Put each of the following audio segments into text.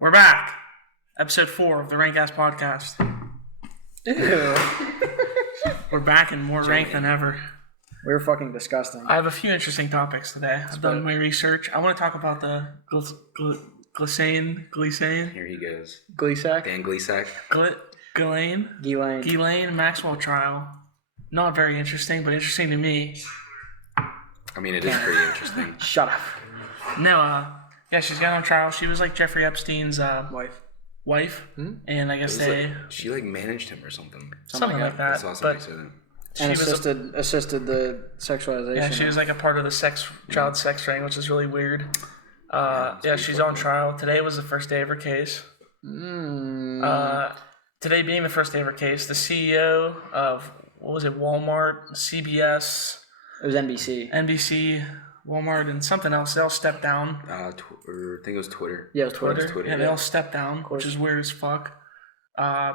We're back. Episode 4 of the Rank Ass Podcast. Ew. We're back and more rank than ever. We're fucking disgusting. I have a few interesting topics today. I've done my research. I want to talk about the Glycane. Here he goes. Gleesack? Dan Gleesack. Ghislaine Maxwell trial. Not very interesting, but interesting to me. I mean, it is pretty interesting. Shut up. No, yeah, she's got on trial. She was like Jeffrey Epstein's wife, and I guess she managed him or something. Something like that. I saw somebody say that. And assisted the sexualization. Yeah, she was like a part of the child sex ring, which is really weird. Yeah, she's on trial. Today was the first day of her case. Today being the first day of her case, the CEO of, Walmart, CBS. It was NBC. Walmart, and something else. They all stepped down. I think it was Twitter. Yeah, it was Twitter. Yeah, they all stepped down, which is weird as fuck.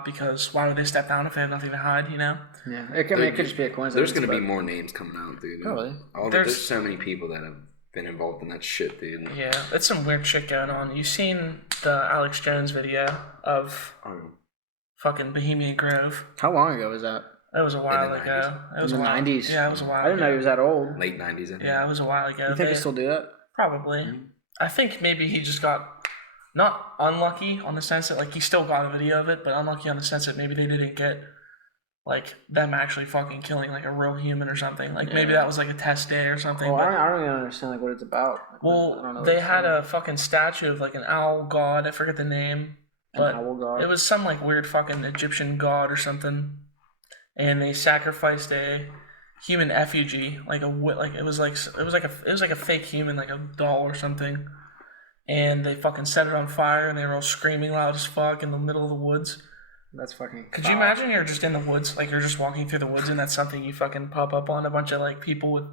Because why would they step down if they have nothing to hide, you know? Yeah, it could just be a coincidence. There's going to be more names coming out, dude. Probably. There's so many people that have been involved in that shit, dude. Yeah, that's some weird shit going on. You seen the Alex Jones video of fucking Bohemian Grove? How long ago was that? It was a while ago. It was in the 90s? Yeah, it was a while ago. I didn't know he was that old. Late 90s, I think. Yeah, it was a while ago. You think they still do that? Probably. Mm-hmm. I think maybe he just got, not unlucky on the sense that, he still got a video of it, but unlucky on the sense that maybe they didn't get, them actually fucking killing, a real human or something. Maybe that was, a test day or something. Well, I don't even understand, what it's about. They had a fucking statue of, an owl god. I forget the name. But an owl god? It was some, weird fucking Egyptian god or something. And they sacrificed a human effigy, it was like a fake human, like a doll or something. And they fucking set it on fire, and they were all screaming loud as fuck in the middle of the woods. That's fucking. Could you imagine you're just in the woods, you're just walking through the woods, and that's something you fucking pop up on, a bunch of people with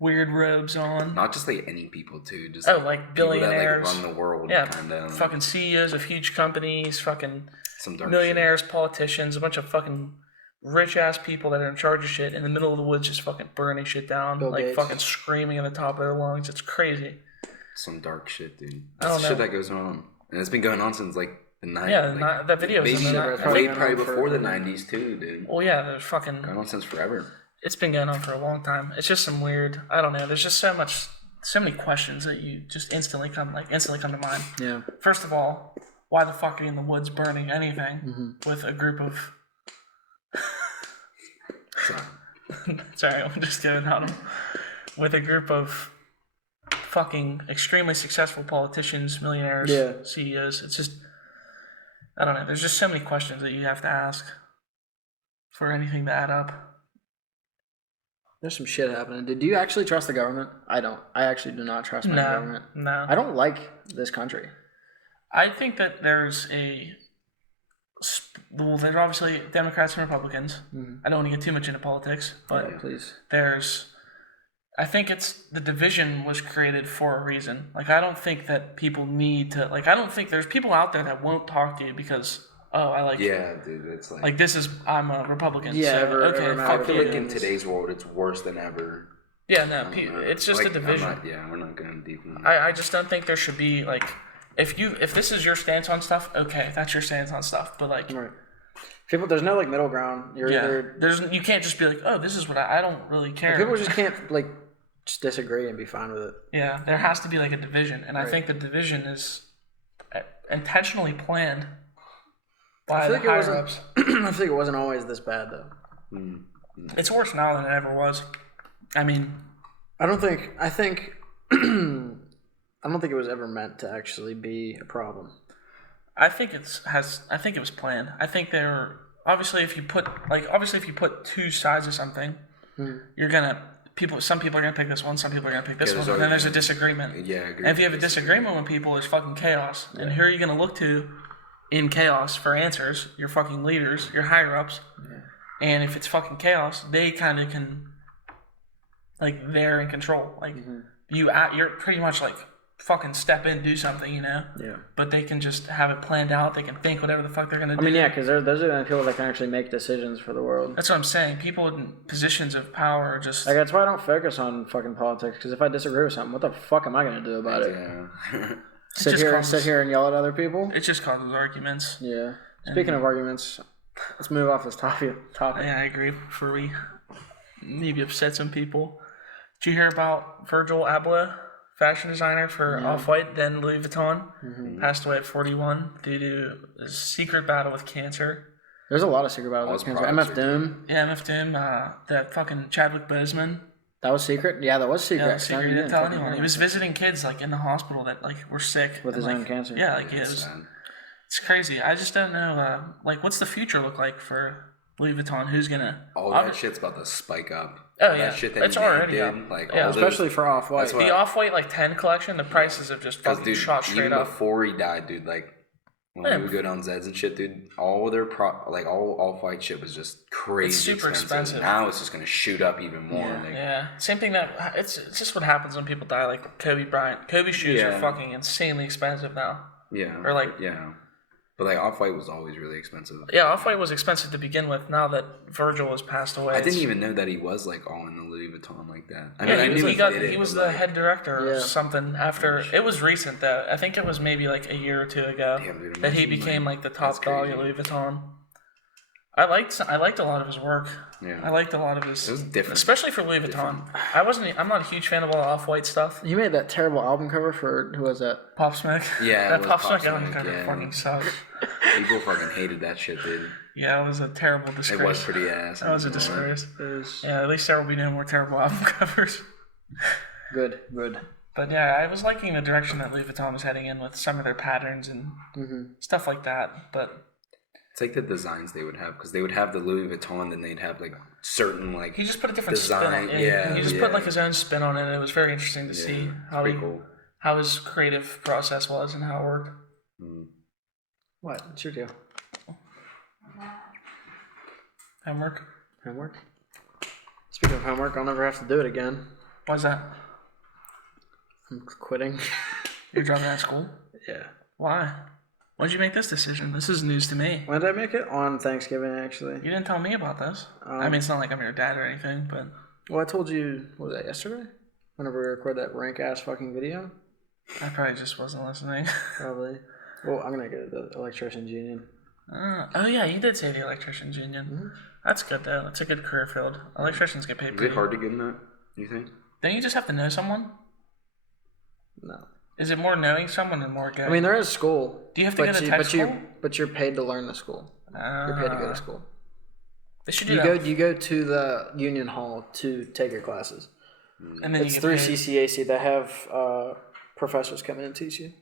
weird robes on. Not just any people too, just billionaires that, run the world. Yeah, kinda, fucking CEOs of huge companies, fucking some dark millionaires, shit. Politicians, a bunch of fucking rich ass people that are in charge of shit in the middle of the woods, just fucking burning shit down, Bill Gates. Fucking screaming at the top of their lungs. It's crazy. Some dark shit, dude. I don't know. Shit that goes on, and it's been going on since the 90s. Yeah, that video was in the probably before the 90s too, dude. Well, yeah, there's fucking going on since forever. It's been going on for a long time. It's just some weird. I don't know. There's just so many questions that you just instantly come to mind. Yeah. First of all, why the fuck are you in the woods burning anything with a group of? Sorry, I'm just kidding on them. With a group of fucking extremely successful politicians, millionaires, CEOs. It's just, I don't know. There's just so many questions that you have to ask for anything to add up. There's some shit happening. Do you actually trust the government? I don't. I actually do not trust my government. No. I don't like this country. I think that there's obviously Democrats and Republicans. I don't want to get too much into politics, but please. I think the division was created for a reason. I don't think that people need to, I don't think there's people out there that won't talk to you because, I like. Yeah, dude, it's I'm a Republican. Yeah, so, I feel in today's world, it's worse than ever. Yeah, no, it's just a division. We're not going deep in that. I just don't think there should be, if this is your stance on stuff, okay, that's your stance on stuff, but right. People, there's no middle ground. You can't just be this is what I don't really care. People just can't just disagree and be fine with it. Yeah, there has to be a division, and right. I think the division is intentionally planned by the higher ups. I think it wasn't always this bad though. It's worse now than it ever was. I mean, I don't think it was ever meant to actually be a problem. I think it was planned. I think obviously if you put two sides of something, you're gonna some people are gonna pick this one, some people are gonna pick this one, and then there's a disagreement. Yeah, I agree. And if you have a disagreement with people, there's fucking chaos. Yeah. And who are you gonna look to in chaos for answers? Your fucking leaders, your higher ups. Yeah. And if it's fucking chaos, they kind of can, they're in control. You're pretty much fucking step in, do something, Yeah. But they can just have it planned out. They can think whatever the fuck they're gonna do. I mean, yeah, because those are the people that can actually make decisions for the world. That's what I'm saying. People in positions of power are just. That's why I don't focus on fucking politics. Because if I disagree with something, what the fuck am I gonna do about it? Yeah. Sit here and yell at other people. It just causes arguments. Yeah. Speaking of arguments, let's move off this topic. Yeah, I agree. Before we maybe upset some people. Did you hear about Virgil Abloh, fashion designer for Off-White, then Louis Vuitton? Mm-hmm. Passed away at 41 due to a secret battle with cancer. There's a lot of secret battles with cancer. MF Doom. Yeah, MF Doom. That fucking Chadwick Boseman. That was secret? Yeah, that was secret. Yeah, secret. He didn't tell anyone. He was visiting kids like in the hospital that like were sick. With his own cancer. Yeah, like it's crazy. I just don't know, like what's the future look like for Louis Vuitton? Who's gonna... All that shit's about to spike up. Oh, yeah. That shit that it's already up. Like, yeah, especially for Off-White. The Off-White like 10 collection, the prices have just fucking shot straight even up. Before he died, dude, like when we would go down Zeds and shit, dude, all their all Off-White shit was just crazy. It's super expensive. Now it's just gonna shoot up even more. Yeah, like, yeah. Same thing that it's just what happens when people die. Like Kobe Bryant. Kobe shoes are fucking insanely expensive now. Yeah. Or like But like Off-White was always really expensive. Yeah, Off-White was expensive to begin with. Now that Virgil has passed away, I didn't even know that he was like all in the Louis Vuitton like that. He was the head director or something after. It was recent though. I think it was maybe like a year or two ago that he became like the top dog at Louis Vuitton. I liked a lot of his work. Yeah. I liked a lot of his. It was different, especially for Louis Vuitton. I'm not a huge fan of all the Off-White stuff. He made that terrible album cover for who was that? Pop Smoke. Yeah, that Pop Smoke album cover fucking sucked. People fucking hated that shit, dude. Yeah, it was a terrible disgrace. It was pretty ass. That was a disgrace. Yeah, at least there will be no more terrible album covers. Good. But yeah, I was liking the direction that Louis Vuitton was heading in with some of their patterns and stuff like that. But it's like the designs they would have, because they would have the Louis Vuitton, then they'd have like certain like he just put a different design. spin on it. He just put like his own spin on it. It was very interesting to see how his creative process was and how it worked. What? What's your deal? Homework. Speaking of homework, I'll never have to do it again. Why's that? I'm quitting. You're dropping out of school? Yeah. Why? Why'd you make this decision? This is news to me. When did I make it? On Thanksgiving, actually. You didn't tell me about this. I mean, it's not like I'm your dad or anything, but... Well, I told you, what was that, yesterday? Whenever we recorded that rank-ass fucking video? I probably just wasn't listening. Probably. Well, I'm going to go to the electrician's union. Oh, yeah, you did say the electrician's union. Mm-hmm. That's good, though. That's a good career field. Electricians get paid pretty. Is it hard to get in that, you think? Don't you just have to know someone? No. Is it more knowing someone or more going? I mean, there is school. Do you have to go to tech school? But you're paid to learn the school. You're paid to go to school. They should do that. You go to the union hall to take your classes. And then it's through CCAC. They have professors come in and teach you.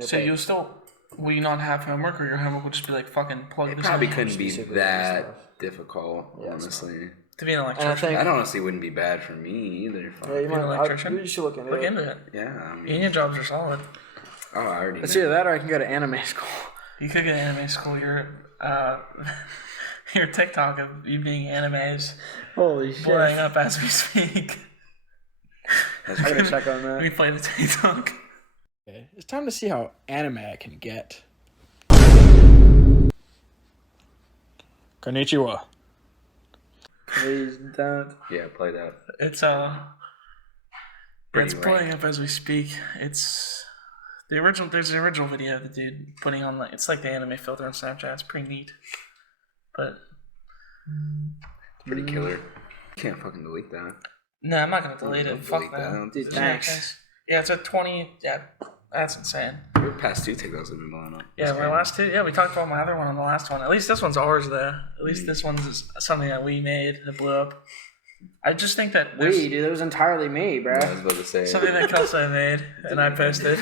So you'll still... Will you not have homework, or your homework will just be like fucking plug this in? It probably couldn't be that difficult, honestly. To be an electrician? I honestly wouldn't be bad for me either. Yeah, you might, an electrician? You should look into it. Yeah. I mean, union jobs are solid. Oh, I already It's either that or I can go to anime school. You could go to anime school. Your TikTok of you being animes Holy shit. blowing up as we speak. I gotta check on that. We play the TikTok. Okay. It's time to see how anime I can get. Konnichiwa. Please don't. Yeah, play that. It's blowing up as we speak. It's the original. There's the original video of the dude putting on like it's like the anime filter on Snapchat. It's pretty neat, but it's pretty killer. You can't fucking delete that. No, I'm not gonna delete it. Fuck that. Dude, thanks. Yeah, it's at 20. Yeah, that's insane. Your past two TikToks have been blowing up. Yeah, my last two. Yeah, we talked about my other one on the last one. At least this one's ours, though. At least this one's something that we made that blew up. I just think that dude, it was entirely me, bro. I was about to say something that Kelso made and I posted.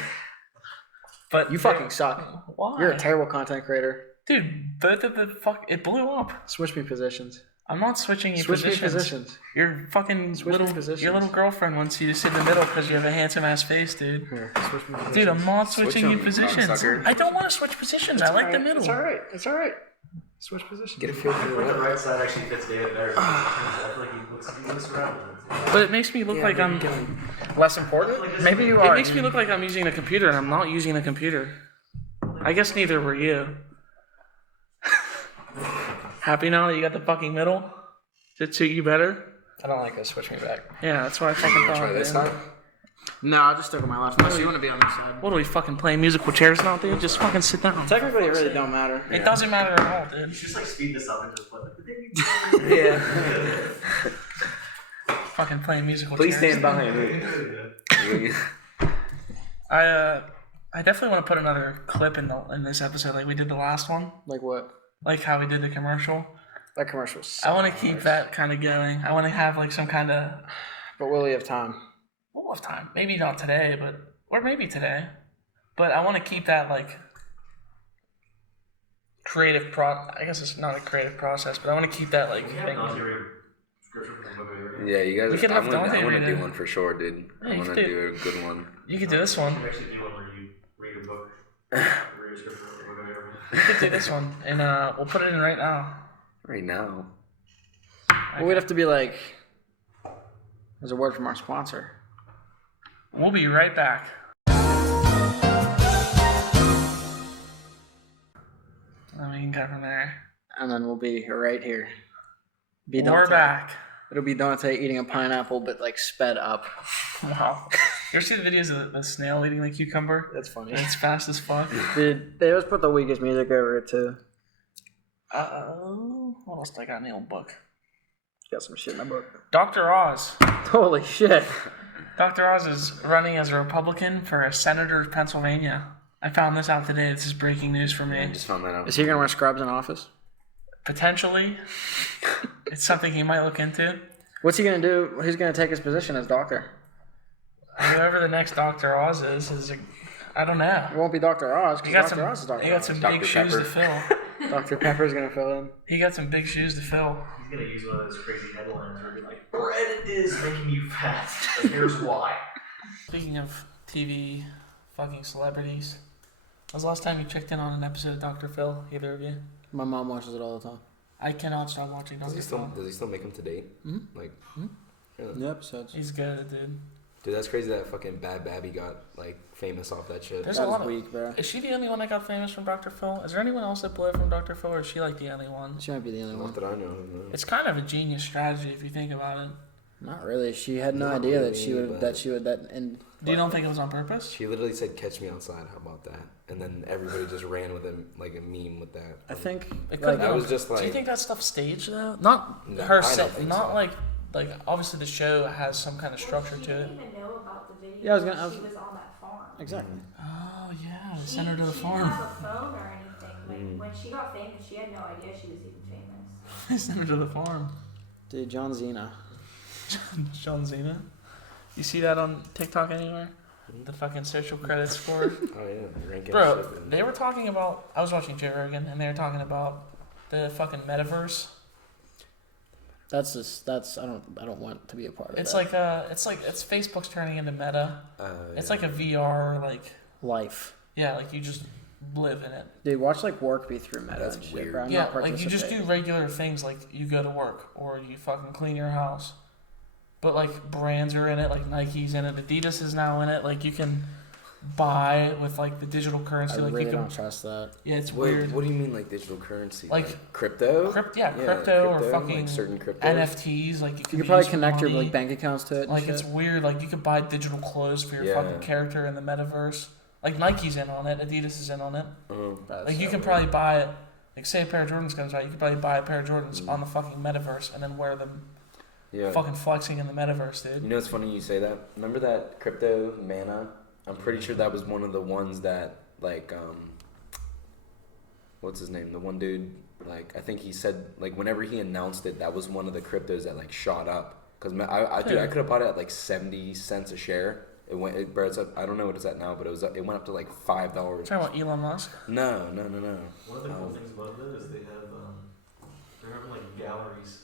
But you fucking suck. Why? You're a terrible content creator, dude. Both of the it blew up. Switch me positions. I'm not switching you positions. Switch me positions. Your fucking your little girlfriend wants you to sit in the middle because you have a handsome ass face, dude. Here, switch me positions. Dude, I'm not switching you positions. I don't want to switch positions. I like the middle. It's alright. It's alright. Switch positions. Get a feel for the right side actually fits David better. I feel like he looks around. But it makes me look like I'm less important. Maybe you are. It makes me look like I'm using the computer, and I'm not using the computer. I guess neither were you. Happy now that you got the fucking middle? Does it suit you better? I don't like this. Switch me back. Yeah, that's what I fucking thought. Try this side. No, I'll just stick with my left. Unless you want to be on this side. What are we fucking playing musical chairs now, dude? Just fucking sit down. Technically, it really don't matter. It doesn't matter at all, dude. You should just like speed this up and just play. Yeah. Fucking playing musical Please chairs. stand behind me. I definitely want to put another clip in this episode, like we did the last one, Like what? like how we did the commercial. That commercial's. I want to keep that kind of going. I want to have like some kind of. But will we have time? We'll have time. Maybe not today, or maybe today. But I want to keep that like creative I guess it's not a creative process, but I want to keep that like. Yeah, you guys. We could have Dante I want read to do it. one for sure, dude. Yeah, I you want to could do a good one. You could do this one. You actually do one where you read a book. Read a scripture from the book of Abraham. You could do this one, and we'll put it in right now. Right now. Well, we'd have to be like. There's a word from our sponsor. We'll be right back. And we can go from there. And then we'll be right here. Be We're Dante. back. It'll be Dante eating a pineapple, but like sped up. Wow. You ever see the videos of the snail eating the cucumber? That's funny. It's fast as fuck. Dude, they always put the weakest music over it too. What else did I got in the old book? Got some shit in my book. Dr. Oz. Holy shit. Dr. Oz is running as a Republican for a senator of Pennsylvania. I found this out today. This is breaking news for me. I just found that out. Is he gonna wear scrubs in office? Potentially. It's something he might look into. What's he gonna do? Who's gonna take his position as doctor? Whoever the next Dr. Oz is I don't know. It won't be Dr. Oz, He because got Dr. Oz is some, Dr. he got Oz. some Dr. big shoes to Pepper. fill. Dr. Pepper's gonna fill in. He got some big shoes to fill. He's gonna use one of those crazy headlines where you're like, bread is making you fat, and here's why. Speaking of TV fucking celebrities, when was the last time you checked in on an episode of Dr. Phil? Either of you? My mom watches it all the time. I cannot stop watching Dr. Phil. Does he still make them to date? Like, really? The episodes. He's good, dude. Dude, that's crazy that fucking Bad Babby got like famous off that shit. There's That a lot was of. weak, bro. Is she the only one that got famous from Dr. Phil? Is there anyone else that blew it from Dr. Phil, or is she like the only one? She might be the only one. Not that I know. No. It's kind of a genius strategy if you think about it. Not really. She had no Not idea that really, she would. but- And You don't think it was on purpose? She literally said, "Catch me outside." How about that? And then everybody just ran with him like a meme with that. I think It like, could I was just Do you like, think that stuff's staged though? Not No, I herself. don't think Not so. like obviously the show has some kind of structure she to it. didn't even know about the video. Yeah, I was gonna- She was on that farm. exactly. Oh yeah, send her to the She farm. didn't have a phone or anything. Like when she got famous, she had no idea she was even famous. Send her to the farm. Dude, John Cena. John Cena. You see that on TikTok anywhere? The fucking social credits for it. oh yeah, ranking Bro, shit, man. they were talking about. I was watching Joe Rogan, and they were talking about the fucking metaverse. That's just I don't want to be a part of It's that. it's Facebook's turning into Meta. It's Yeah. like a VR, like Life. yeah, like you just live in it. Dude, watch like work be through Meta That's and shit, weird. bro. I'm Yeah, not like you just do participating. regular things, like you go to work or you fucking clean your house. But like brands are in it, like Nike's in it, Adidas is now in it. Like you can buy with like the digital currency, I like really you can. don't trust that. Yeah, it's Wait, weird. what do you mean like digital currency? Like crypto? Crypto or fucking like certain crypto. NFTs. Like you You could could probably use connect your money. like bank accounts to it. And Like shit. it's weird. Like you could buy digital clothes for your Yeah. fucking character in the metaverse. Like Nike's in on it, Adidas is in on it. That's Like you so can weird. probably buy it. Like say a pair of Jordans comes out, you could probably buy a pair of Jordans on the fucking metaverse and then wear them, Yeah. fucking flexing in the metaverse, You dude. know, it's funny you say that. Remember that crypto mana? I'm pretty sure that was one of the ones that like what's his name? The one dude, like I think he said like whenever he announced it, that was one of the cryptos that like shot up. Cause I could have bought it at like 70 cents a share. Bro, it's up. I don't know what it's at now, but it went up to like $5. Talking about Elon Musk. No. One of the cool things about it is they have like galleries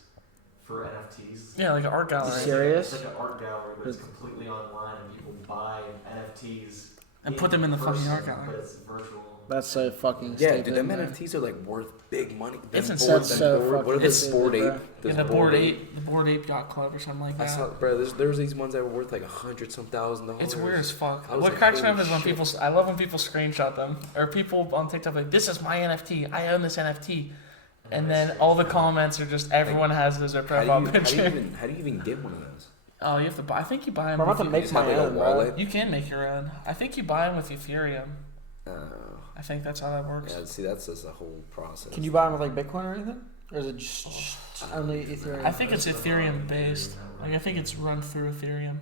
for NFTs. Yeah, like an art gallery. Serious? It's like an art gallery, but it's completely online, and people buy NFTs And put them in the fucking art person, gallery. But it's virtual. That's so fucking Yeah, stupid, dude, them man. NFTs are like worth big money. It's Them insane. board- That's them so board- what are fucking this stupid, Bored Ape? bro. Yeah, This the Bored Bored Ape Yacht Club or something like I that. saw, bro. There was these ones that were worth like $100-some thousand. It's weird as fuck. I was What like, cracks me holy up is when shit. people. I love when people screenshot them or people on TikTok like, "This is my NFT. I own this NFT," and then all the comments are just everyone has it as their profile picture. How do you even get one of those? Oh, you have to buy. I think you buy them. I'm about to make just have, my like, a own, bro. wallet? You can make your own. I think you buy them with Ethereum. Oh. I think that's how that works. Yeah, see, that's just a whole process. Can you buy them with like Bitcoin or anything? Or is it just only Ethereum? I think it's Ethereum based. Like I think it's run through Ethereum,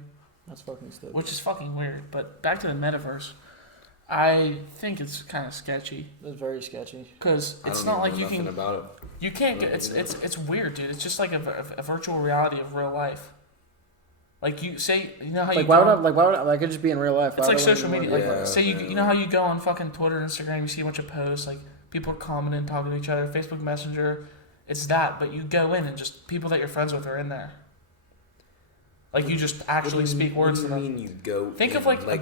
That's fucking stupid. which is fucking weird. But back to the metaverse, I think it's kind of sketchy It's very sketchy. because I it's don't not even like know you nothing can. about it. You can't get. It's weird, dude. It's just like a virtual reality of real life. Like you say, you know how you Like why go. would I could just be in real life? It's Why like would I social wanna media. know? Like Yeah, say you yeah. you know how you go on fucking Twitter, Instagram, you see a bunch of posts, like people commenting, talking to each other, Facebook Messenger. It's that, but you go in and just people that you're friends with are in there. Like you just actually speak words to What do them. you mean you go? Think of, in? like,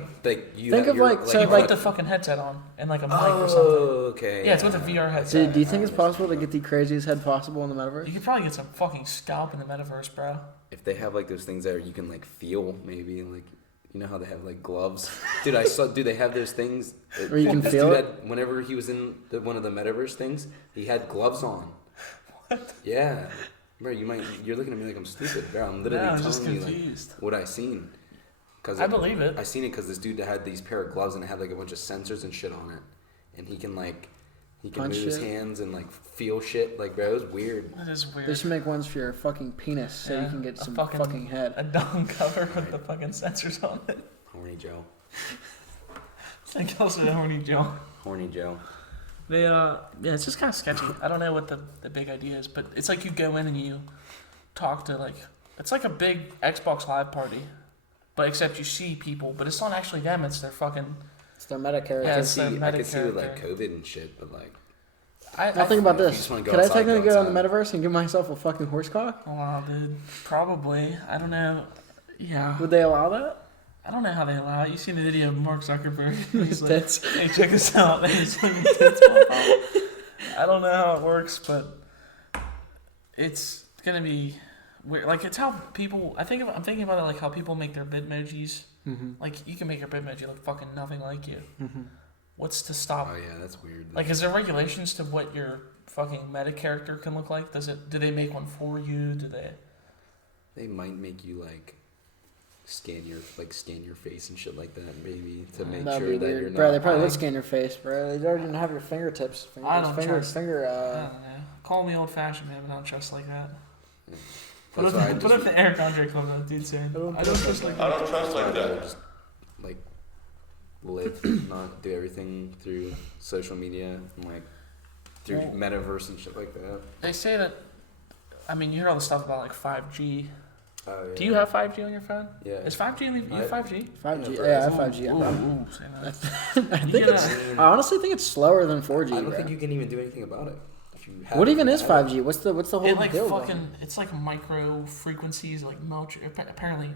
you. Think have of, your, like, so, You like- put the fucking headset on and like a mic oh, or something. okay. Yeah, it's with a VR headset. Do you think it's possible to get the craziest head possible in the metaverse? You could probably get some fucking scalp in the metaverse, bro. If they have like those things that you can like feel, maybe like you know how they have like gloves, dude. I saw. Do they have those things? Where you can this feel dude it? had- whenever he was in one of the metaverse things, he had gloves on. What? Yeah, bro. You're looking at me like I'm stupid, bro. I'm literally No, I'm just telling you confused. like what I seen. Cause I believe it. I seen it because this dude had these pair of gloves and it had like a bunch of sensors and shit on it, and he can Punch move his shit? hands and like feel shit. Like, bro, it was weird. That is They weird. should make ones for your fucking penis so you Yeah, can get a some fucking- fucking head. A dome cover with the fucking sensors on it. Horny Joe. It's like also the horny Joe. Horny Joe. They yeah, it's just kind of sketchy. I don't know what the big idea is, but it's like you go in and you talk to like it's like a big Xbox Live party, but except you see people, but it's not actually them. It's their fucking. It's their meta character. Yeah, I it's their meta could see with like character. COVID and shit, but like Now think about if you this. just wanna go Could I outside, technically go go in the outside. metaverse and give myself a fucking horse cock? Oh wow, dude. Probably. I don't know. Yeah. Would they allow that? I don't know how they allow it. You seen the video of Mark Zuckerberg? He's like, Tits. hey, check this out. He's like, tits pop out. I don't know how it works, but it's gonna be weird. Like it's how people. I'm thinking about it like how people make their Bitmojis. Mm-hmm. Like you can make your Bitmoji look fucking nothing like you. What's to stop? oh yeah, that's weird. Like, is there regulations to what your fucking meta character can look like? Do they make one for you? Do they? They might make you like scan your face and shit like that, maybe to make That'd sure be that weird. you're not. Bro, they probably I- would scan your face, bro. They already have your fingertips. I don't Finger, trust- finger, I don't know. Call me old fashioned, man, but I don't trust like that. What That's why I if just, the Eric Andre club that dude saying? I don't trust like I that. don't trust like that. just like live, not do everything through social media and like through Well- metaverse and shit like that. They say that. I mean, you hear all the stuff about like 5G. Oh, yeah. Do you have 5G on your phone? Yeah. Is 5G? You have 5G? 5G. Yeah, Yeah, I have bro. 5G. Ooh, I'm- ooh, say that. I think You it's. gotta- I honestly think it's slower than 4G. I don't bro. think you can even do anything about it. If you have What it, even you is have it. 5G? What's the whole It like deal? fucking. It's like micro frequencies, like melt. Apparently,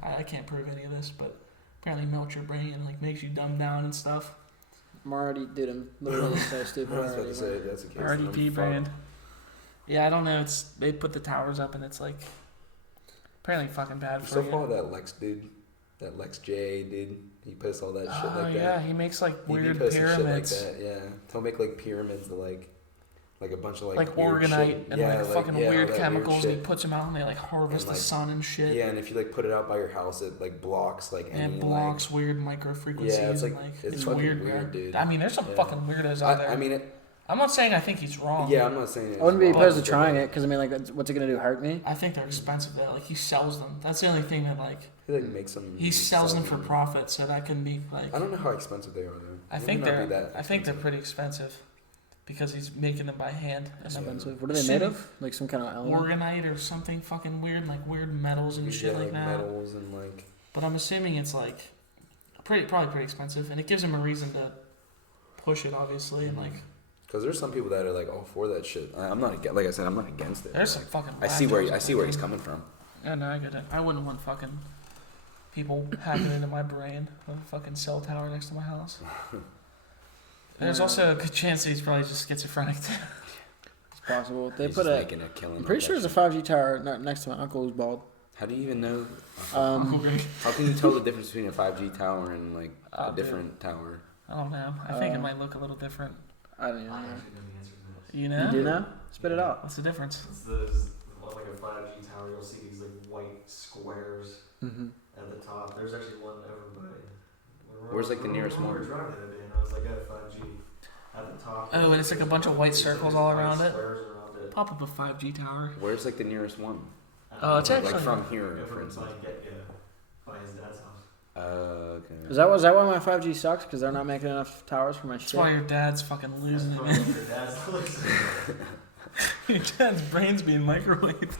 I can't prove any of this, but apparently melt your brain and like makes you dumb down and stuff. I'm already, dude. I'm literally so stupid I was about already. to say, if that's the case. then I'm RDP fucked. brand. Yeah, I don't know. They put the towers up and it's like apparently fucking bad You for still you. follow that Lex dude? That Lex J dude? He posts all that shit Oh like yeah, that. he makes like He be weird posting pyramids, shit like that, yeah. He'll make like pyramids that like a bunch of like weird organite shit. and Yeah, like fucking yeah, weird all that chemicals, and he shit. puts them out and they like harvest And, the like, sun and shit. Yeah, and if you like put it out by your house, it like blocks like And any it blocks weird micro frequencies. Yeah, it's like- and like it's it's fucking weird, weird, bro. dude. I mean, there's some Yeah. fucking weirdos out there. I mean it. I'm not saying I think he's wrong. Yeah, I'm not saying. It's I wouldn't be wrong, opposed to but, trying like, it because I mean, like, what's it gonna do? Hurt me? I think they're expensive though. Like he sells them. That's the only thing that like He like makes them. he sells them for profit, so that can be like. I don't know how expensive they are though. I They think might not they're. be that I think they're expensive. pretty expensive, because he's making them by hand. And I'm Expensive. What are they made of? Like some kind of element? organite or something fucking weird, like weird metals and shit Yeah, like that. metals and like. But I'm assuming it's like probably pretty expensive, and it gives him a reason to push it, obviously, and like Because there's some people that are like all for that shit. I'm not against, like I said, I'm not against it. there's some Like, fucking. I see where wackos he's coming from. Yeah, no, I get it. I wouldn't want fucking people hacking into my brain with a fucking cell tower next to my house. There's also a good chance that he's probably just schizophrenic too. It's possible. They He's put just a. making a killing. I'm pretty off sure that there's a shit. 5G tower next to my uncle who's bald. How do you even know? Um, How can you tell the difference between a 5G tower and like Oh, a dude. different tower? I don't know. I think it might look a little different. I don't even I know. actually know the answer to this. You know? You do know? Spit it out. What's the difference? It's like a 5G tower, you'll see these like white squares at the top. There's actually one over by. Where's like the nearest one? We were driving the other day, and I was like, I have 5G at the top. Oh, and it's like a bunch of white circles all around it. Squares around it. Pop up a 5G tower. Where's like the nearest one? Oh, it's actually like from here, Go for instance. by his dad's house. Okay. Is that why my 5G sucks? Because they're not making enough towers for my That's shit. why your dad's fucking losing it, That's man. probably your dad's losing. Your dad's brain's being microwaved.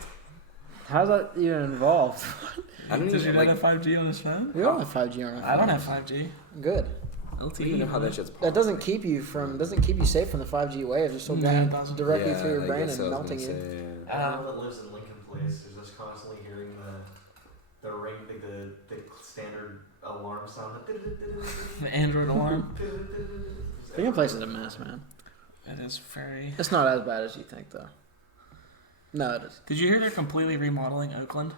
How's that even involved? I don't Does even your like. dad have 5G on his phone? We don't have 5G on our I don't phones. have 5G. Good. I don't LTE. even know how that shit's That doesn't keep you safe from the 5G waves. It's still going doesn't. directly through your I brain guess and I was melting gonna you. say, Everyone that lives in Lincoln Place is just constantly hearing the ring, the standard alarm sound. The Android alarm. Lincoln Place is a mess, man. It is very. It's not as bad as you think, though. No, it is. Did you hear they're completely remodeling Oakland?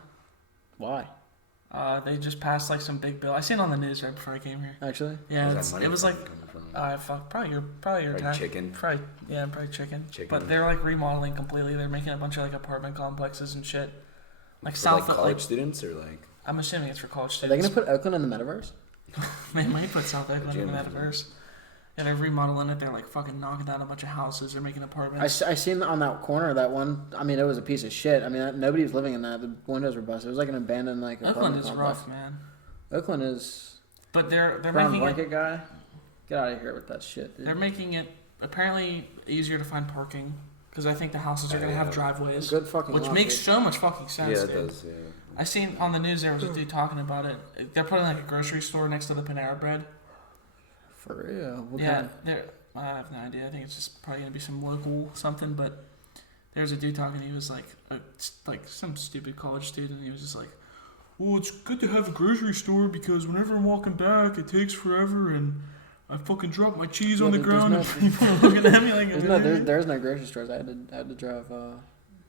Why? They just passed like some big bill. I seen it on the news right before I came here. Actually? Yeah, where's that money it was like coming from? fuck, probably your Probably tax. chicken. Probably chicken. Chicken. But they're like remodeling completely. They're making a bunch of like apartment complexes and shit. Like For, South, like college students or like. I'm assuming it's for college Are they students. going to put Oakland in the metaverse? They might put South Oakland in the Gym. metaverse. Yeah, they're remodeling it. They're like fucking knocking down a bunch of houses. They're making apartments. I seen on that corner, that one, I mean, it was a piece of shit. I mean, nobody was living in that. The windows were busted. It was like an abandoned, like, Oakland apartment is complex. rough, man. Oakland is... But they're Brown making blanket it. guy? Get out of here with that shit, dude. They're making it apparently easier to find parking because I think the houses are gonna Yeah. have driveways, Good fucking which luck, makes dude. so much fucking sense. Yeah, it dude. does. Yeah. I seen on the news there was a dude talking about it. They're putting like a grocery store next to the Panera Bread. For real? What Yeah, kind? I have no idea. I think it's just probably gonna be some local something. But there's a dude talking. He was like some stupid college student. He was just like, "Well, it's good to have a grocery store because whenever I'm walking back, it takes forever, and I fucking drop my cheese on the ground, and people are looking at me like I'm an idiot." There's no grocery stores. I had to drive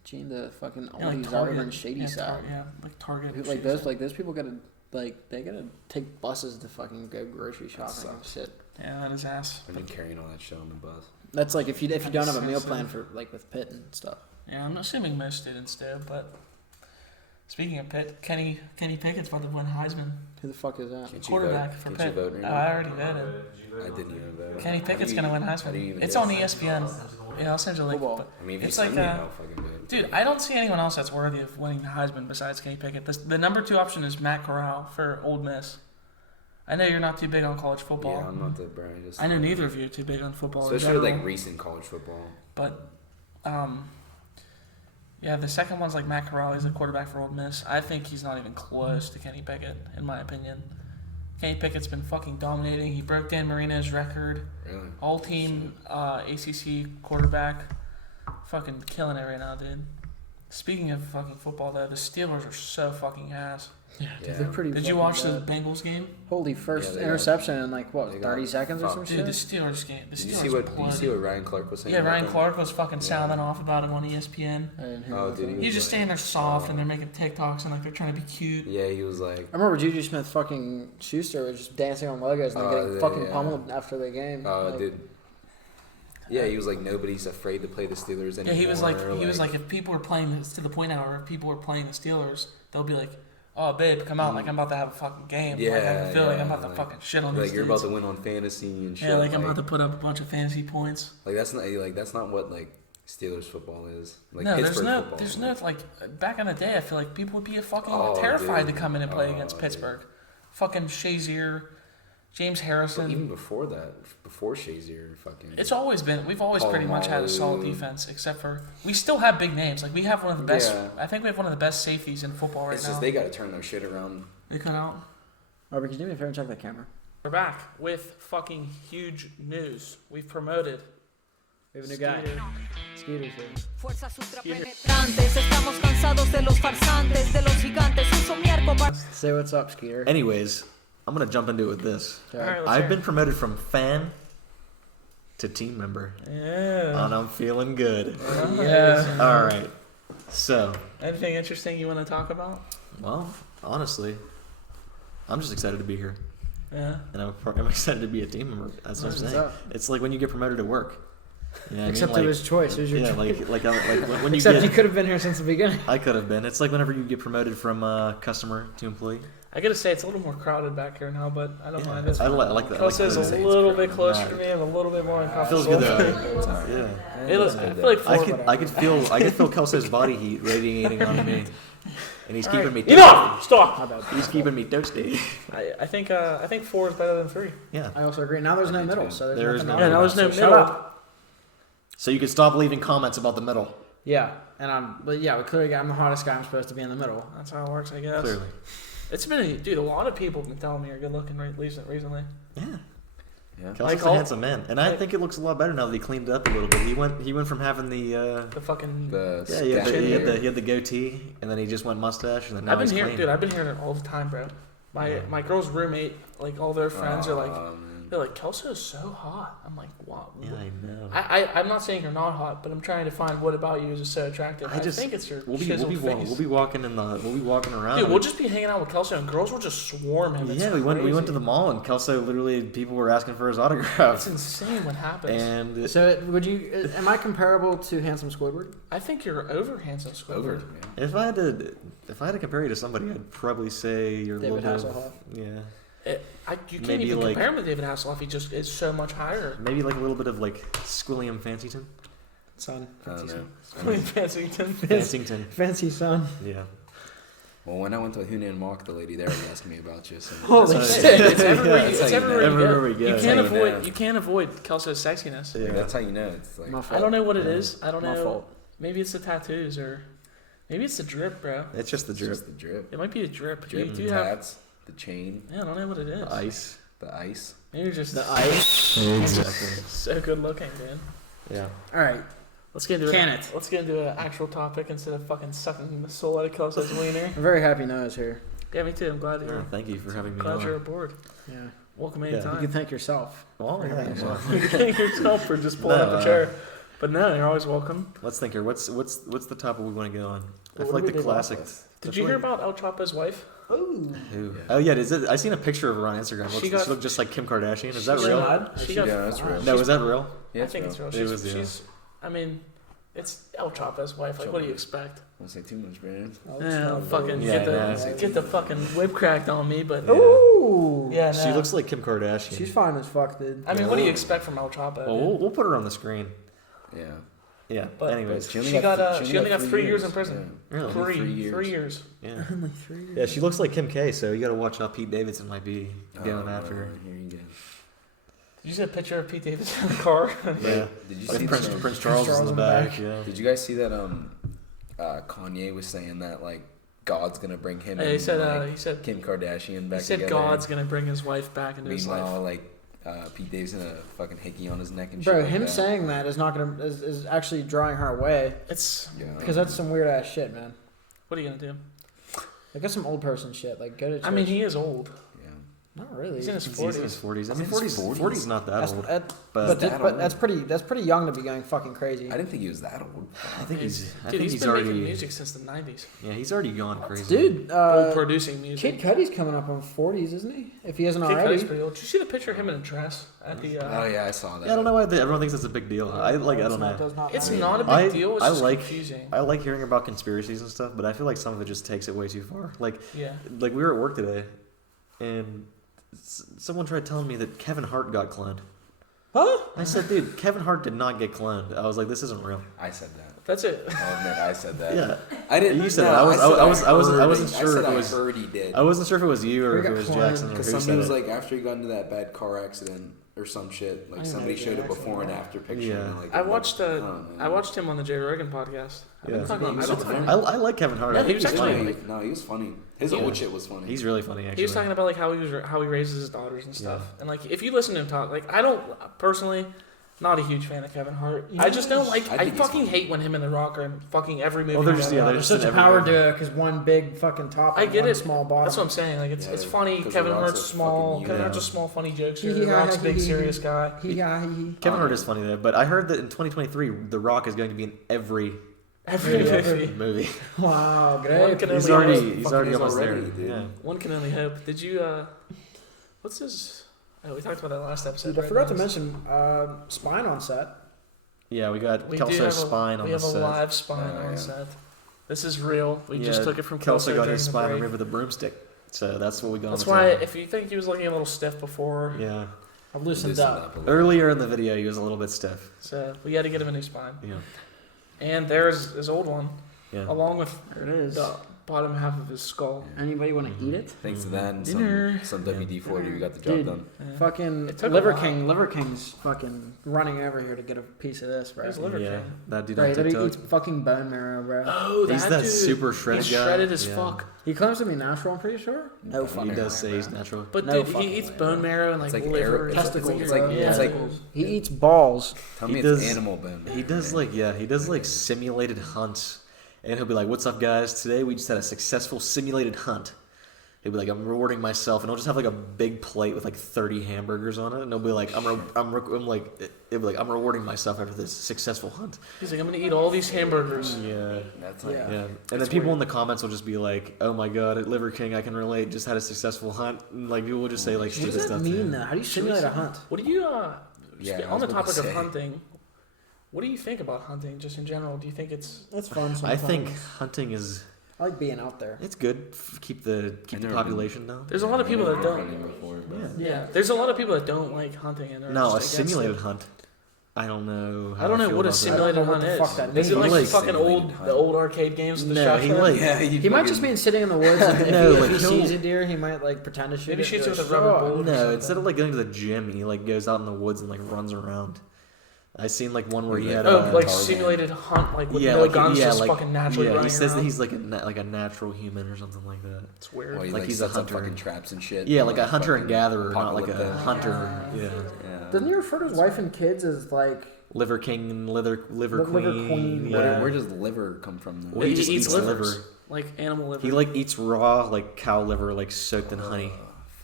Gene to fucking Yeah, like Aldi's out Target. over in Shady Yeah, Side. like Target. and Like shit. those people gotta they gotta take buses to fucking go grocery shopping and sucks. shit. Yeah, that is ass. I've been carrying all that shit on the bus. That's like if you don't have a meal So- plan for like with Pitt and stuff. Yeah, I'm assuming most students do. But speaking of Pitt, Kenny Pickett's about to win Heisman. Who the fuck is that? Can't you Quarterback vote? for Can't Pitt. you vote right Oh, now? I already voted. I didn't even vote. Kenny How Pickett's do you- gonna win how do you Heisman. even It's guess? on ESPN. Yeah, I'll send you a link. Football. But, I mean, if you it's send like, me, I'll fucking do it. dude, I don't see anyone else that's worthy of winning the Heisman besides Kenny Pickett. The number 2 option is Matt Corral for Ole Miss. I know you're not too big on college football. Yeah, I'm not the brightest. I know neither of you are too big on football. Especially in with general. like recent college football. But, yeah, the second one's like Matt Corral. He's the quarterback for Ole Miss. I think he's not even close to Kenny Pickett, in my opinion. Kenny Pickett's been fucking dominating. He broke Dan Marino's record. Really? All-team ACC quarterback. Fucking killing it right now, dude. Speaking of fucking football, though, the Steelers are so fucking ass. Yeah, Yeah. they're pretty. Did you fucking watch the bad. Bengals game? Holy first Yeah, they interception in like what they got 30 seconds or some fucked. Dude, the shit? Steelers game. The Did you Steelers see what? played. Did you see what Ryan Clark was saying? Yeah, about Ryan them? Clark was fucking Yeah. sounding off about him on ESPN. I didn't hear Oh, about dude, that. he He's just like, staying there soft, and they're making TikToks, and like they're trying to be cute. Yeah, he was like, I remember Juju Smith fucking Schuster was just dancing on logos and then getting yeah, fucking yeah. pummeled after the game. oh, Like, dude. Yeah, he was like, nobody's afraid to play the Steelers anymore. Yeah, he was like, if people are playing this to the point now, where if people are playing the Steelers, they'll be like, "Oh, babe, come out! Like I'm about to have a fucking game. Yeah, like, I feel like I'm yeah, about to like- fucking shit on like these you're dudes. about to win on fantasy and shit. Yeah, like I'm about to put up a bunch of fantasy points. Like that's not what like Steelers football is. Like No, Pittsburgh there's football. no like back in the day. I feel like people would be fucking Oh, terrified dude. to come in and play Oh, against dude. Pittsburgh. Fucking Shazier, James But Harrison. even before that, before Shazier, fucking. It's always been. We've always Paul pretty much had a solid Malu. defense, except for we still have big names. Like we have one of the best. Yeah. I think we have one of the best safeties in football right It's now. just they got to turn their shit around. They cut out. Robert, can you do me a favor and check that camera? We're back with fucking huge news. We've promoted. We have a new guy. Skeeter's here. Fuerzas ultrapenetrantes, estamos cansados de los farsantes, de los gigantes, uso mi arco para... Say what's up, Skeeter. Anyways, I'm gonna jump into it with this. Okay. All right, let's I've hear been it. promoted from fan to team member, Yeah. and I'm feeling good. Yeah. All right. So, Anything interesting you want to talk about? well, honestly, I'm just excited to be here, Yeah. and I'm excited to be a team member. That's what I'm What's saying. up? It's like when you get promoted at work. Yeah, I Except mean, it was choice. It was your yeah, choice. like when you Except get, you could have been here since the beginning. I could have been. It's like whenever you get promoted from customer to employee. I gotta say it's a little more crowded back here now, but I don't Yeah, mind it. I like that. Kelso's a little bit closer to me. I'm a little bit more uncomfortable. Feels good though. Yeah. Hey, listen, I feel like I could feel Kelso's body heat radiating on me, and he's keeping me. Enough! Stop! My bad. He's keeping me toasty. I think 4 is better than 3. Yeah. I also agree. Now there's no middle, so There there's is nothing no on Yeah, it. now there's no So shut middle. up. So you can stop leaving comments about the middle. Yeah, but yeah, we clearly I'm the hottest guy. I'm supposed to be in the middle. That's how it works, I guess. Clearly. It's been a lot of people have been telling me you're good looking recently. Yeah. Yeah. Kelso's Like a all- handsome man, and I think it looks a lot better now that he cleaned it up a little bit. He went from having the The fucking. The he scat- had the goatee, and then he just went mustache, and then now I've been he's hearing, clean. dude. I've been hearing it all the time, bro. My girl's roommate, like all their friends are like, man. they're like, Kelso is so hot. I'm like, wow. Yeah, I know. I'm not saying you're not hot, but I'm trying to find what about you is so attractive. I think it's your we'll be chiseled face. walking around. Dude, we'll just be hanging out with Kelso, and girls will just swarm him. It's yeah, we went to the crazy. mall, and Kelso literally people were asking for his autograph. It's insane what happens. And So would you? Am I comparable to handsome Squidward? I think you're over handsome Squidward. Over. Yeah. if I had to compare you to somebody, I'd probably say you're David a little Hasselhoff. bit, yeah, You can't Maybe even like- compare him to David Hasselhoff. He just is so much higher. maybe like a little bit of like Squilliam Fancyton. Son. I don't know. Fancyton. Fancington, Fancy son. yeah. Well, when I went to Hunan Mock, the lady there was asking me about you. So Holy That's shit! It's everywhere. That's It's how you know. everywhere Everywhere we go. You That's can't how you avoid. know. You can't avoid Kelso's sexiness. Yeah. that's how you know. It's like My I fault. don't know what it Yeah. is. I don't My know. fault. Maybe it's the tattoos or maybe it's the drip, bro. It's just the it's drip, just the drip, It might be a drip. drip, You the do have. tats, the chain, Yeah, I don't know what it is. the ice. the ice. Maybe you're just The ice. Exactly. so good looking, man. Yeah. All right. Let's get into Can it. it? Let's get into an actual topic instead of fucking sucking the soul out of Kelso's wiener. I'm very happy Noah's here. Yeah, me too. I'm glad you're. Yeah, thank you for having me Glad you're on. aboard. Yeah. Welcome Yeah. You anytime. can thank yourself. Well, yeah, well, You can thank yourself for just pulling No, up a chair. But no, you're always welcome. let's think here. What's the topic we want to go on? I What feel like do we the do classic. Did you hear about El Chapo's wife? Who? Yeah. Oh yeah, I seen a picture of her on Instagram. She She got- looked just like Kim Kardashian. Is that She real? got- She got. Yeah, that's real. No, is that real? Yeah, I think it's real. It She's, was, yeah. she's. I mean, it's El Chapo's wife. Like, what do you expect? Don't say too much, man. Fucking Yeah, get the fucking whip cracked on me, but Yeah. Ooh. yeah, She no. looks like Kim Kardashian. She's fine as fuck, dude. I mean, what do you expect from El Chapo? Well, dude? we'll put her on the screen. Yeah. Yeah. But- Anyways, She only got 3 years in prison. really? Only 3 years. Yeah. Only 3 years. Yeah, she looks like Kim K. So you got to watch how Pete Davidson might be going Oh, after her. Here you go. Did you see a picture of Pete Davidson in the car? Yeah. Did you Like see Prince, that? Prince Charles is in the back. Yeah. Did you guys see that? Kanye was saying that like God's gonna bring him. Hey, and, he said. like, He said. Kim Kardashian back He said together. God's gonna bring his wife back into his life. Meanwhile, like Pete Davidson a fucking hickey on his neck and Bro, shit. like him that. saying that is not gonna is actually drawing her away It's. Yeah. because that's some weird ass shit, man. What are you gonna do? Like that's some old person shit. Like go to church. I mean, he is old. Yeah. not really. He's in his He's in his 40s. 40s. I mean, 40's not that That's, old. that, But that but old? that's pretty young to be going fucking crazy. I didn't think he was that old. I think he's. I Dude, think he's he's been making already. music since the 90s. Yeah, he's already gone crazy. Dude, Producing music. Kid Cudi's coming up on 40s, isn't he? If he isn't Kid already. Cudi's pretty old. Did you see the picture of him in a dress at the? Oh yeah, I saw that. Yeah, I don't know why everyone thinks it's a big deal. I don't know. Does not It's matter. not a big deal. It's I just like- confusing. I like hearing about conspiracies and stuff, but I feel like some of it just takes it way too far. Like Yeah. we were at work today, and someone tried telling me that Kevin Hart got cloned. Huh? I said, dude, Kevin Hart did not get cloned. I was like, this isn't real. I said that. That's it. Oh man, I said that. Yeah, I didn't. You said no, it. I wasn't I sure said if it I was. heard he did. I wasn't sure if it was you or Who if it got was cloned? Jackson or Because who somebody said was it. like, after he got into that bad car accident or some shit, like I somebody know showed a the before and accident. after picture. Yeah. And, like, I it watched. looked- oh, man. I watched him on the Jay Rogan podcast. I've been Yeah. talking He was about. funny. I like Kevin Hart. Yeah, I he think was he's actually- funny. No, he was funny. His Yeah. old shit was funny. He's really funny. Actually, He was talking about like how he raises his daughters and stuff, and like if you listen to him talk, like I don't personally. Not a huge fan of Kevin Hart. I just don't like. I I think he's fucking funny. hate when him and The Rock are in fucking every movie. Well, they're just- together. yeah, They're just such in a every power movie. duo because one big fucking top. I and get one it. Small bottom. That's what I'm saying. Like it's Yeah, funny. 'cause Kevin The Rock's Hart's a small. fucking Kevin unit. Hart's a small funny jokester. Hee hee The ha Rock's a ha big hee hee. serious guy. Kevin Hart is funny though, but I heard that in 2023, The Rock is going to be in every Every movie. movie. Wow, One great. can He's only already hope. he's already is almost there. already, dude. Yeah. One can only hope. Did you? What's his? Oh, we talked about that last episode. I right? forgot to mention Spine on set. Yeah, we got We do Kelso's have spine on we the have a set. live spine on the set. This is real. We just took it from Kelso got his spine removed removed with a broomstick. So that's what we got. That's on the why, table. if you think he was looking a little stiff before, Yeah. I've loosened up. a little. Earlier in the video, he was a little bit stiff. so we got to get him a new spine. Yeah. And there's his old one, Yeah. along with There it is. the bottom half of his skull. Anybody want to eat it? Thanks to that and Dinner. some WD-40, we got the job Dude. done. Yeah. Fucking It took a Liver while. King. Liver King's fucking running over here to get a piece of this, bro. There's Liver Yeah. King. That dude Bro, on he TikTok. eats fucking bone marrow, bro. Oh, He's that dude. super shredded He's guy. shredded as Yeah. fuck. He claims to be natural, I'm pretty sure. No He fucking He does way, say he's bro. natural. But No dude, fucking he eats way, bone marrow and like It's like liver, testicles, It's bro. like, yeah. it's like, He eats balls. tell He me does- it's animal bone. He does like simulated hunts, and he'll be like, "What's up, guys? Today we just had a successful simulated hunt." He'll be like, "I'm rewarding myself," and he'll just have like a big plate with like 30 hamburgers on it, and he'll be like, I'm rewarding myself after this successful hunt." He's like, I'm gonna eat all these hamburgers. Yeah. That's like, Yeah. Yeah, and then people in the comments will just be like, "Oh my god, at Liver King, I can relate. Just had a successful hunt." And like people will just say like What stupid does that stuff. mean, yeah. though? How do you simulate a hunt? What do you Yeah, I on the was about topic to of say. hunting? What do you think about hunting, just in general? Do you think it's That's fun. I Sometimes. think hunting is I like being out there. it's good. Keep the never population down. there's a lot of people that don't. Before, but Yeah, there's a lot of people that don't like hunting and are No, a just against simulated it. hunt. I don't know. I don't know what a I simulated don't know hunt what the is. fuck that Is it means. like Like fucking simulated the hunt. old arcade games with the No, he shotgun? like yeah, He might just be sitting in the woods. And if, No, he, like, if he he'll- sees a deer, he might like pretend to shoot Maybe it. shoots and it be with a like, rubber "Shot." bullet. no. Instead of like going to the gym, he like goes out in the woods and like runs around. I seen like one where he had Oh, like Tarzan. simulated hunt, like with yeah, no like guns, just like, fucking naturally yeah. running He says around. that he's like a natural human or something like that. It's weird. Well, he like like he's a sets up hunter. fucking traps and shit. Yeah, and, like a hunter and fucking gatherer, not like a apocalyptic. hunter. Yeah, Yeah. Doesn't he refer to his wife and kids as like? liver king and liver Liver queen. queen, Yeah. Where does liver come from? Though? Well, he He just eats eats livers. liver. Like animal liver. He like eats raw like cow liver like soaked in honey,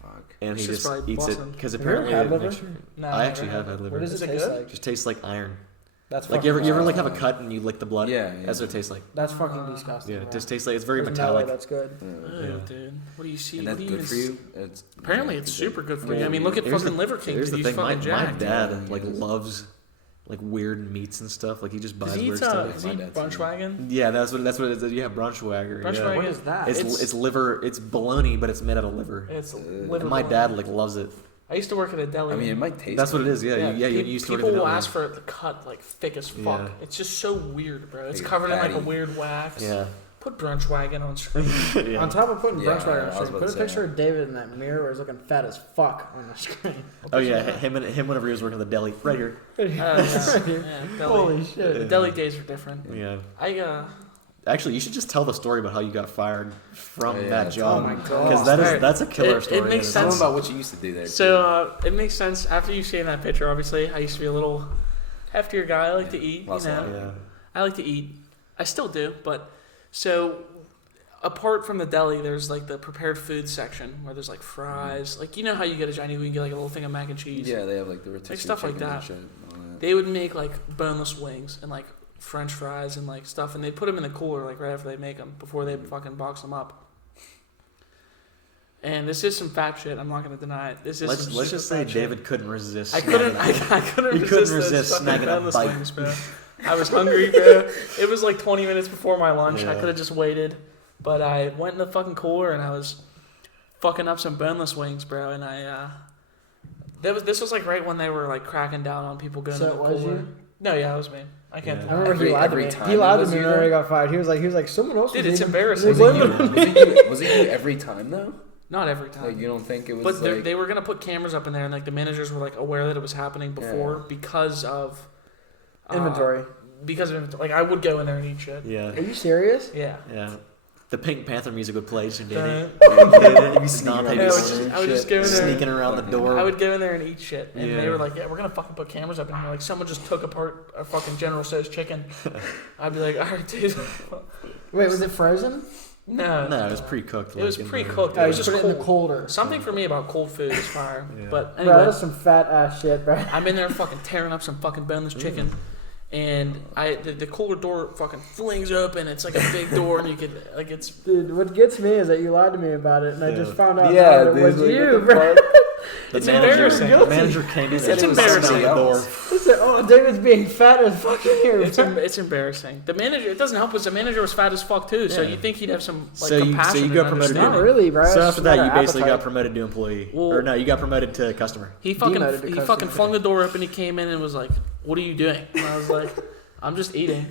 Fuck. and he It's just just probably eats it awesome. because Have you ever apparently had it liver? makes you- No, I I've actually never have had had it. liver. What does Is it it taste good? like? Just tastes like iron. That's Like fucking you ever like have a disgusting. cut and you lick the blood? Yeah, yeah. That's what it tastes like. That's fucking disgusting. Yeah, it bro. just tastes like it's very There's no way metallic. that's good. Oh, Yeah. dude. What do you see? And What that's do you good for even you. It's Apparently, it's super good for you. I mean, look at Here's fucking the- Liver King. Here's Dude, the he's thing. My fucking jacked. dad like loves like weird meats and stuff. Like he just buys Does he weird eat, stuff. does he My eat dad's Brunchwagon? Yeah, that's what it is. Yeah, Brunchwager. Brunchwagon. Yeah. What is that? It's liver. It's bologna, but it's made out of liver. It's And liver. my bologna. dad like loves it. I used to work at a deli. I mean, it might taste. That's what it good. is. Yeah, you used to people order will the ask for it to cut like thick as fuck. Yeah. It's just so weird, bro. It's Like a covered in like a patty. weird wax. Yeah. Put Brunchwagon on screen. Yeah. On top of putting Yeah, Brunchwagon I on was screen, about put to a say picture of David in that mirror where he's looking fat as fuck on the screen. Oh yeah, him whenever he was working at the deli, right here. Yeah, deli. Holy shit. The deli days are different. Yeah. Actually, you should just tell the story about how you got fired from Oh, yeah, that that's- job. oh my God. Because Alright. that's a killer It story. makes in itself. Tell them sense. about what you used to do there. So it makes sense after you see that picture. Obviously, I used to be a little heftier guy. I like to eat. Lost a lot. Yeah. I like to eat. I still do, but so apart from the deli, there's like the prepared food section where there's like fries. Like you know how you get a Chinese, you can get like a little thing of mac and cheese. Yeah, they have like the rotisserie stuff like chicken and that. shit and all that. They would make like boneless wings and like French fries and like stuff, and they'd put them in the cooler like right after they make them before they fucking box them up. And this is some fat shit. I'm not gonna deny it. This is. Let's some just super say fat shit. David couldn't resist. I couldn't. snagging I couldn't You resist. couldn't those resist fucking snagging a boneless bite. wings, bro. I was hungry, bro. It was like 20 minutes before my lunch. I Yeah. could have just waited, but I went in the fucking cooler and I was fucking up some boneless wings, bro. And this was like right when they were like cracking down on people going So in the it was cooler. you? No, yeah, it was me. I can't. Yeah. I remember he lied to Every me. time He lied it to was me you whenever there? he got fired. He was like someone else. Dude, was it's eating- embarrassing. was Was it living- you? Was it you every time though? Not every time. Like you don't think it was But like they were gonna put cameras up in there, and like the managers were like aware that it was happening before because of inventory. Because of inventory. Like I would go in there and eat shit. Yeah. Are you serious? Yeah. Yeah. The Pink Panther music would play. So Danny. you You sneaking stomp around it, I the would corner just, and I would just shit? go in there. sneaking around the door. I would go in there and eat shit, and Yeah. they were like, "Yeah, we're gonna fucking put cameras up in here." Like someone just took apart a fucking General Tso's chicken. I'd be like, "All right, dude." Wait, was it frozen? No, No, it was pre-cooked. It was like, in pre-cooked. the- Oh, It you was just put it in the cold. colder. Something for me about cold food is fire. Yeah. But Bro, anyway, that's some fat ass shit, bro. I'm in there fucking tearing up some fucking boneless chicken. And the cooler door fucking flings open. It's like a big door, and you could like it's. Dude, what gets me is that you lied to me about it, and I just Yeah. found out Yeah, that it was dude, like, you, what the bro. The It's manager, embarrassing. the manager came in It's and just embarrassing. slammed the door. It's said, "Oh, David's being fat as fuck in here." It's embarrassing. The manager, it doesn't help because the manager was fat as fuck too. So Yeah. you think he'd have some like So you compassion. got and promoted to- Not understanding. really, bro. So It's after just that, a you matter of basically got appetite. promoted to employee. Well- Or no, you got promoted to customer. He Demoted to fucking customer. flung the door open. He came in and was like, "What are you doing?" And I was like, "I'm just eating."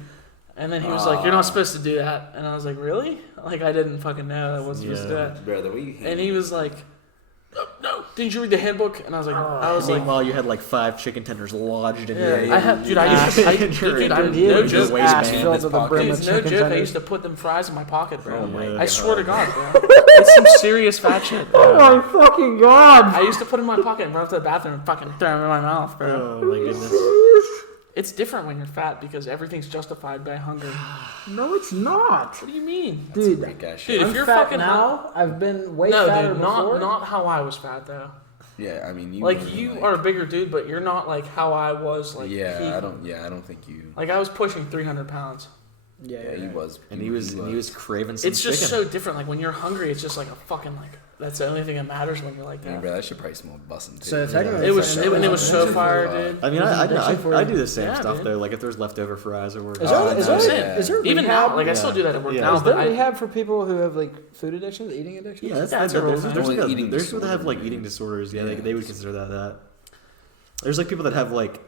And then he was like, "You're not supposed to do that." And I was like, "Really?" Like I didn't fucking know I wasn't supposed to do that. Bro, the way you And he was like, "No, didn't you read the handbook?" And I was like, Meanwhile, you had like 5 chicken tenders lodged in Yeah, your. I had, dude. I used to, no Your joke, ass waistband, filled his to the pocket. brim dude, with no chicken joke. I tenders. used to put them fries in my pocket, bro. Oh my I swear to God. God, bro. It's some serious fat shit. Oh Bro. my fucking god! I used to put them in my pocket and run up to the bathroom and fucking throw them in my mouth, bro. Oh my goodness. It's different when you're fat because everything's justified by hunger. No, it's not, What do you mean? dude. Freak ass Dude, shit. if I'm you're fat fucking now. I've been way No, fatter dude, before. not how I was fat though. Yeah, I mean, you Like weren't, you are a bigger dude, but you're not like how I was. Like Yeah, peak. I don't think you. Like I was pushing 300 pounds. Yeah, he was. And he was craving some It's just chicken. so different. Like when you're hungry, it's just like a fucking like. That's the only thing that matters when you're like Yeah, that. bro, that should probably smell busting too. So technically, It was it's it was so It's fire, a lot. dude. I mean, I do the same Yeah, stuff dude. though. Like if there's leftover fries or whatever. Is there, Oh, is, no, there, yeah. is there Even rehab? now, like I still do that at work Yeah. now. Is there But rehab for people who have like food addictions, eating addictions? Yeah, that's a real thing. there's Well, eating there's people that have disorder, like eating disorders. Yeah, Yeah. they would consider that. There's like people that have like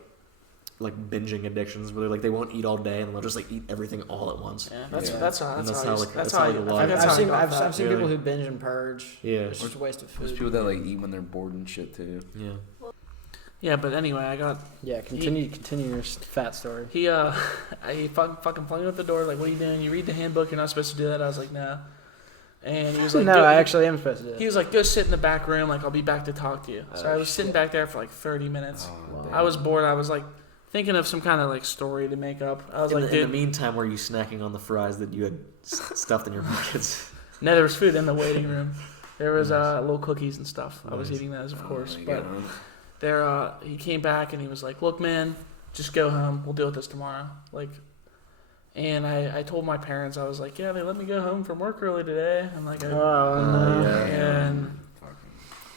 binging addictions where they're like they won't eat all day and they'll just like eat everything all at once. yeah, that's Yeah. that's how And that's that's how how, I like, used- that's that's how how I you I lie. think that's I've how I seen got I've fat. seen Really? people who binge and purge. Yeah, It's just a waste of There's food. people that like eat when they're bored and shit too. yeah. Yeah, but anyway, I got Yeah, continue your fat story. he he fucking flung me at the door like, "What are you doing? You read the handbook. You're not supposed to do that." I was like, "No." And he was like, No, "Go-" I actually am supposed to do He it. was like, "Go sit in the back room. Like I'll be back to talk to you." So Oh, I was sitting back there for like 30 minutes. Oh, I was bored. I was like thinking of some kind of like story to make up. I was In like, the "Dude, meantime, were you snacking on the fries that you had stuffed in your pockets? no, there was food in the waiting room. There was little cookies and stuff. I was Nice. eating those, of Oh course. my But God. there, he came back and he was like, "Look, man, just go home. We'll deal with this tomorrow." Like, and I told my parents, I was like, "Yeah, they let me go home from work early today." I'm like, and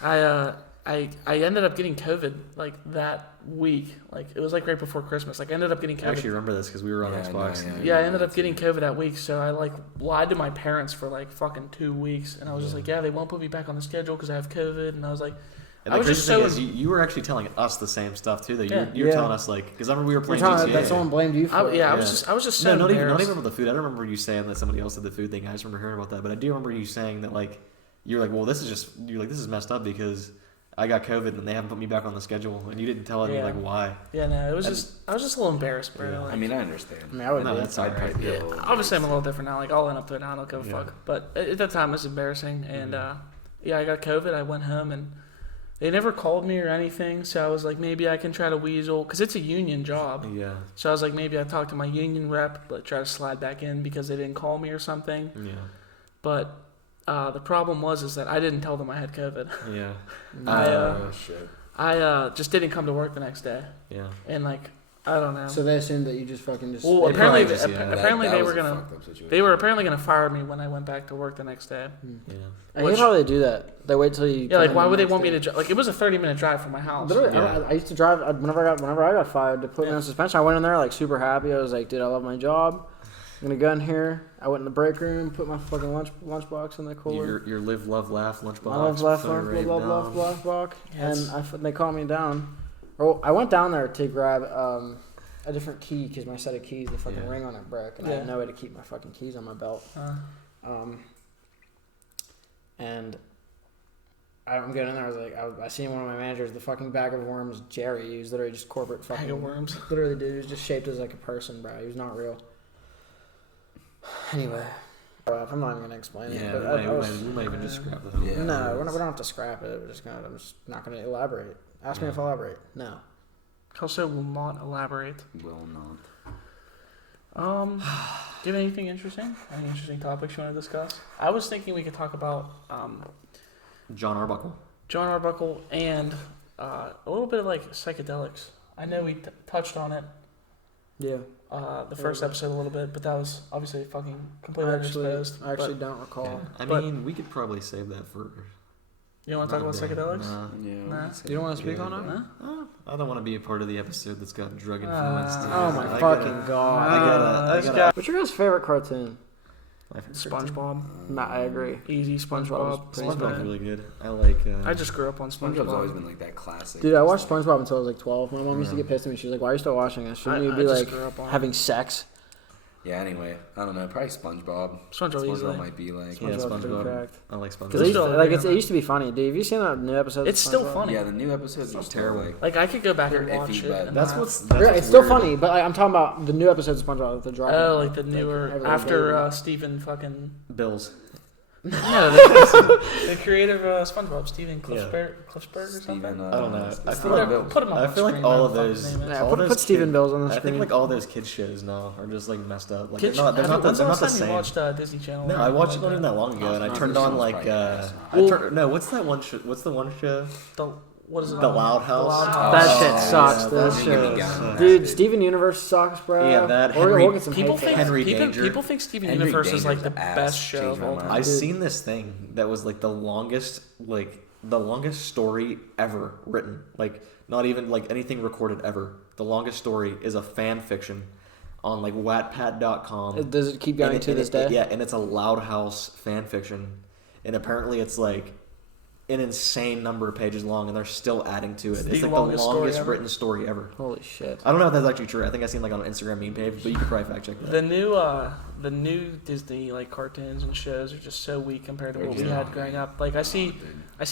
I ended up getting COVID like that week. Like it was like right before Christmas. Like I ended up getting I COVID. actually remember this because we were on Yeah, Xbox. no, Yeah, I ended up getting COVID that week, so I like lied to my parents for like fucking 2 weeks, and I was just like, "Yeah, they won't put me back on the schedule because I have COVID," and I was like, And I the was crazy just thing so is, you were actually telling us the same stuff too. Though Yeah. you were Yeah. telling us like, because I remember we were We're playing talking GTA. that someone blamed you for I, it. yeah, I Yeah. was just so No, not even embarrassed. about the food. I don't remember you saying that somebody else did the food thing. I just remember hearing about that. But I do remember you saying that like you're like, well, this is messed up because I got COVID and they haven't put me back on the schedule, and you didn't tell me Yeah. like why. Yeah, no, it was And- just I was just a little embarrassed, bro. Yeah. Like, I mean, I understand. I mean, I would No, be. that's I'd alright. probably be a little obviously I'm a little different now. Like I'll end up doing it. I don't give a Yeah. fuck. But at that time it was embarrassing, and yeah, I got COVID. I went home and they never called me or anything. So I was like, maybe I can try to weasel because it's a union job. Yeah, So I was like, maybe I talk to my union rep, but try to slide back in because they didn't call me or something. yeah, But the problem was that I didn't tell them I had COVID. yeah, Oh shit. I just didn't come to work the next day, yeah. and like I don't know. So they assumed that you just fucking just. Well, They apparently, probably just- yeah. apparently That they was were a gonna fucked up situation. they were apparently gonna fire me when I went back to work the next day. Yeah. I hate how they do that. They wait till you. Yeah, like come why in would the they want me next to day. like? It was a 30-minute drive from my house. Literally, Yeah. I used to drive whenever I got fired to put me Yeah. on suspension. I went in there like super happy. I was like, dude, I love my job. I'm gonna go in here. I went in the break room, put my fucking lunchbox in the cooler. Your live, love, laugh lunchbox. I love put it right down. lunchbox, Yeah, it's- and they called me down. Well, I went down there to grab a different key because my set of keys, the fucking Yeah. ring on it broke, and I Yeah. had no way to keep my fucking keys on my belt. And I'm getting in there. I was like, I seen one of my managers, the fucking bag of worms, Jerry. He was literally just corporate fucking Bag of worms. Literally, dude, he was just shaped as like a person, bro. He was not real. Anyway, I'm not even gonna explain it. Yeah, But we might even just scrap the whole. Yeah. no, we don't have to scrap it. I'm just not gonna elaborate. Ask me if I elaborate. No. Also, will not elaborate. Will not. Do you have anything interesting? Any interesting topics you want to discuss? I was thinking we could talk about John Arbuckle. John Arbuckle and a little bit of like psychedelics. I know we touched on it Yeah. the first episode a little bit, but that was obviously fucking completely I underexposed. actually but- don't recall. I But- mean, we could probably save that for You don't want to talk about psychedelics? Nah. Yeah. Nah. You don't want to speak on it? Huh? I don't want to be a part of the episode that's got drug influence. Oh my fucking god. I gotta. What's your guys' favorite cartoon? My favorite cartoon? SpongeBob. Matt, I agree. Easy SpongeBob. SpongeBob's really good. I like. I just grew up on SpongeBob's always SpongeBob. been like that classic. Dude, I watched SpongeBob until I was like 12. My mom used to get pissed at me. She was like, "Why are you still watching this? Shouldn't you I be just like grew up on having sex?" Yeah. Anyway, I don't know. Probably SpongeBob. SpongeBob easily. might be like. Yeah, SpongeBob's pretty SpongeBob. cracked. I like Because SpongeBob. it used to be funny. Dude, have you seen that new episode? It's still funny. Yeah, the new episodes are terrible. Like, Like I could go back and They're watch iffy, it. but And That's not- what's. Yeah, what's it's still weird. funny, but like, I'm talking about the new episodes of SpongeBob that they're dropping. Oh, like the newer every after day. Stephen fucking Bills. no, the creator of SpongeBob, Stephen Cliffsberg or something. Steven, I don't know. I feel Whatever, like put him on I the feel like screen, all whatever of the fuck those. his name is. Yeah, all put those Steven kid- Bills on the I screen. think like all those kids shows now are just like messed up. Like Kids, they're not when's the the last time same. you watched Disney Channel? No, or I watched it anything not even like that long ago, and I No, turned Disney on Channel's like probably ass. what's that one? What's the one show? What is it? The on? Loud House. The Loud Oh, That House. shit sucks. yeah, That that shit. sucks. Dude, Steven Universe sucks, bro. Yeah, that We'll Henry- get some People hate for think that. Henry people, Danger. people think Steven Henry Universe is like the Danger's ass. best show Changed of my all mind. time. I seen this thing that was like the longest story ever written. Like not even like anything recorded ever. The longest story is a fan fiction on like Wattpad.com. Does it keep going And to this day? Yeah, and it's a Loud House fan fiction, and apparently it's like an insane number of pages long, and they're still adding to it. It's It's the like the longest story longest ever. written story ever. Holy shit. I don't know if that's actually true. I think I seen like on an Instagram meme page, but you could probably fact check that. The new Disney like cartoons and shows are just so weak compared to They're what we just had not growing good. up. Like I see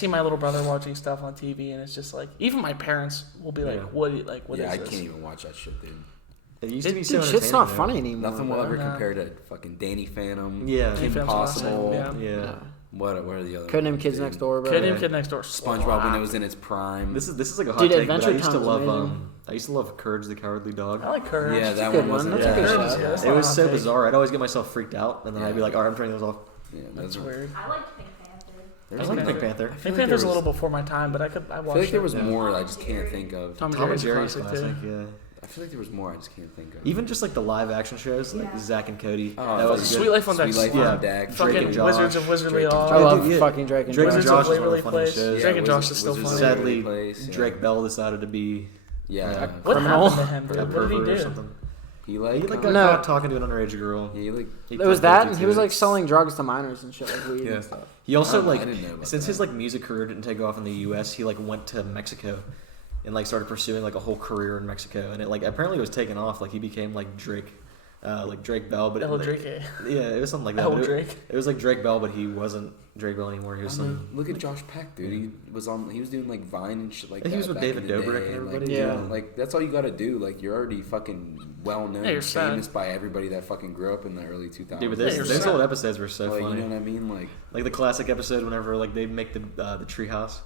my little brother watching stuff on TV, and it's just like even my parents will be like, Yeah. "What is Yeah, I this?" can't even watch that shit, dude. It used to be so Dude, shit's not entertaining, funny anymore. Nothing will bro. ever Nah. compare to fucking Danny Phantom. Yeah. Danny Kim Phantom's Possible. awesome, Yeah. Yeah. What are the other? Codename ones, Kids dude? Next Door, bro. Codename Yeah. Kid Next Door. SpongeBob when it was in its prime. This is like a hot Dude, take, but Adventure I used to Time's love amazing. I used to love Courage the Cowardly Dog. I like Courage. yeah, that good one wasn't. one. That's a good Courage show. is good. That's It not was a hot so take. bizarre. I'd always get myself freaked out, and then Yeah. I'd be like, all right, I'm turning those off. Yeah, That's those are- weird. I liked Pink Panther. there's I like- like Pink Panther. Pink like Panther's a there little before my time, but I I watched feel like there was it. more I just can't think of. Tom Tom and Jerry's a Jerry's classic, classic, too. yeah. I feel like there was more I just can't think of. Even just like the live action shows, like Yeah. Zack and Cody. Oh, that was fucking good. Sweet Life on Deck. Sweet Life Yeah. on Deck. Drake Fucking and Josh. Wizards of Wizardly Drake and Awe. I love dude, yeah. fucking Drake and Drake and Wizards Josh. of Josh was one of Waverly the funniest Place. shows. Drake and Josh Wizards- is still Wizards of funny. Waverly Sadly, Place, yeah. Drake Bell decided to be Yeah. What Criminal. happened to him, dude? a What did he pervert or do? something. He like. He like um, got No. caught talking to an underage girl. Yeah, he like. He It was pled that, guilty and to he was it. like selling drugs to minors and shit, like weed Yeah. and stuff. He also I like didn't know about since that. his like music career didn't take off in the U.S., he like went to Mexico and like started pursuing like a whole career in Mexico, and it like apparently was taken off. Like he became like Drake Bell, but El it, Drake. yeah, it was something like that. El but it- Drake. It was like Drake Bell, but he wasn't Drake Bell anymore. He was I some. mean, look at Josh Peck, dude. He was doing like Vine and shit like And that. he was with back David in the Dobrik day, and like, everybody, yeah. Like that's all you gotta do. Like you're already fucking well known, Yeah, you're and set. famous by everybody that fucking grew up in the early 2000s. Dude, but Yeah, those, you're those set. old episodes were so like, funny. you know what I mean? Like Like the classic episode whenever like they make the treehouse,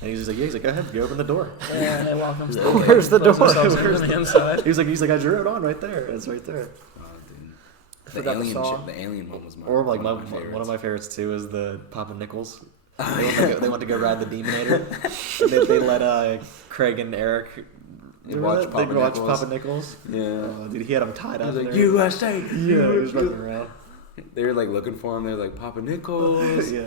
and he's just like, yeah, he's like, go ahead, go open the door. Yeah, they walk him. Where's the door? Where's the inside? He's like, I drew it on right there. It's right there. oh, dude. The forgot the alien saw. shit, the alien one was my Or like one of my one of my favorites too is the Papa Nichols. favorites. They went to go ride the Demonator. they let Craig and Eric Watch Papa watch Nichols. Papa Nichols. Yeah. Oh, dude, he had him tied up. He was like, there. USA. Yeah, he was running around. They were like looking for him. They're like Papa Nichols. Yeah,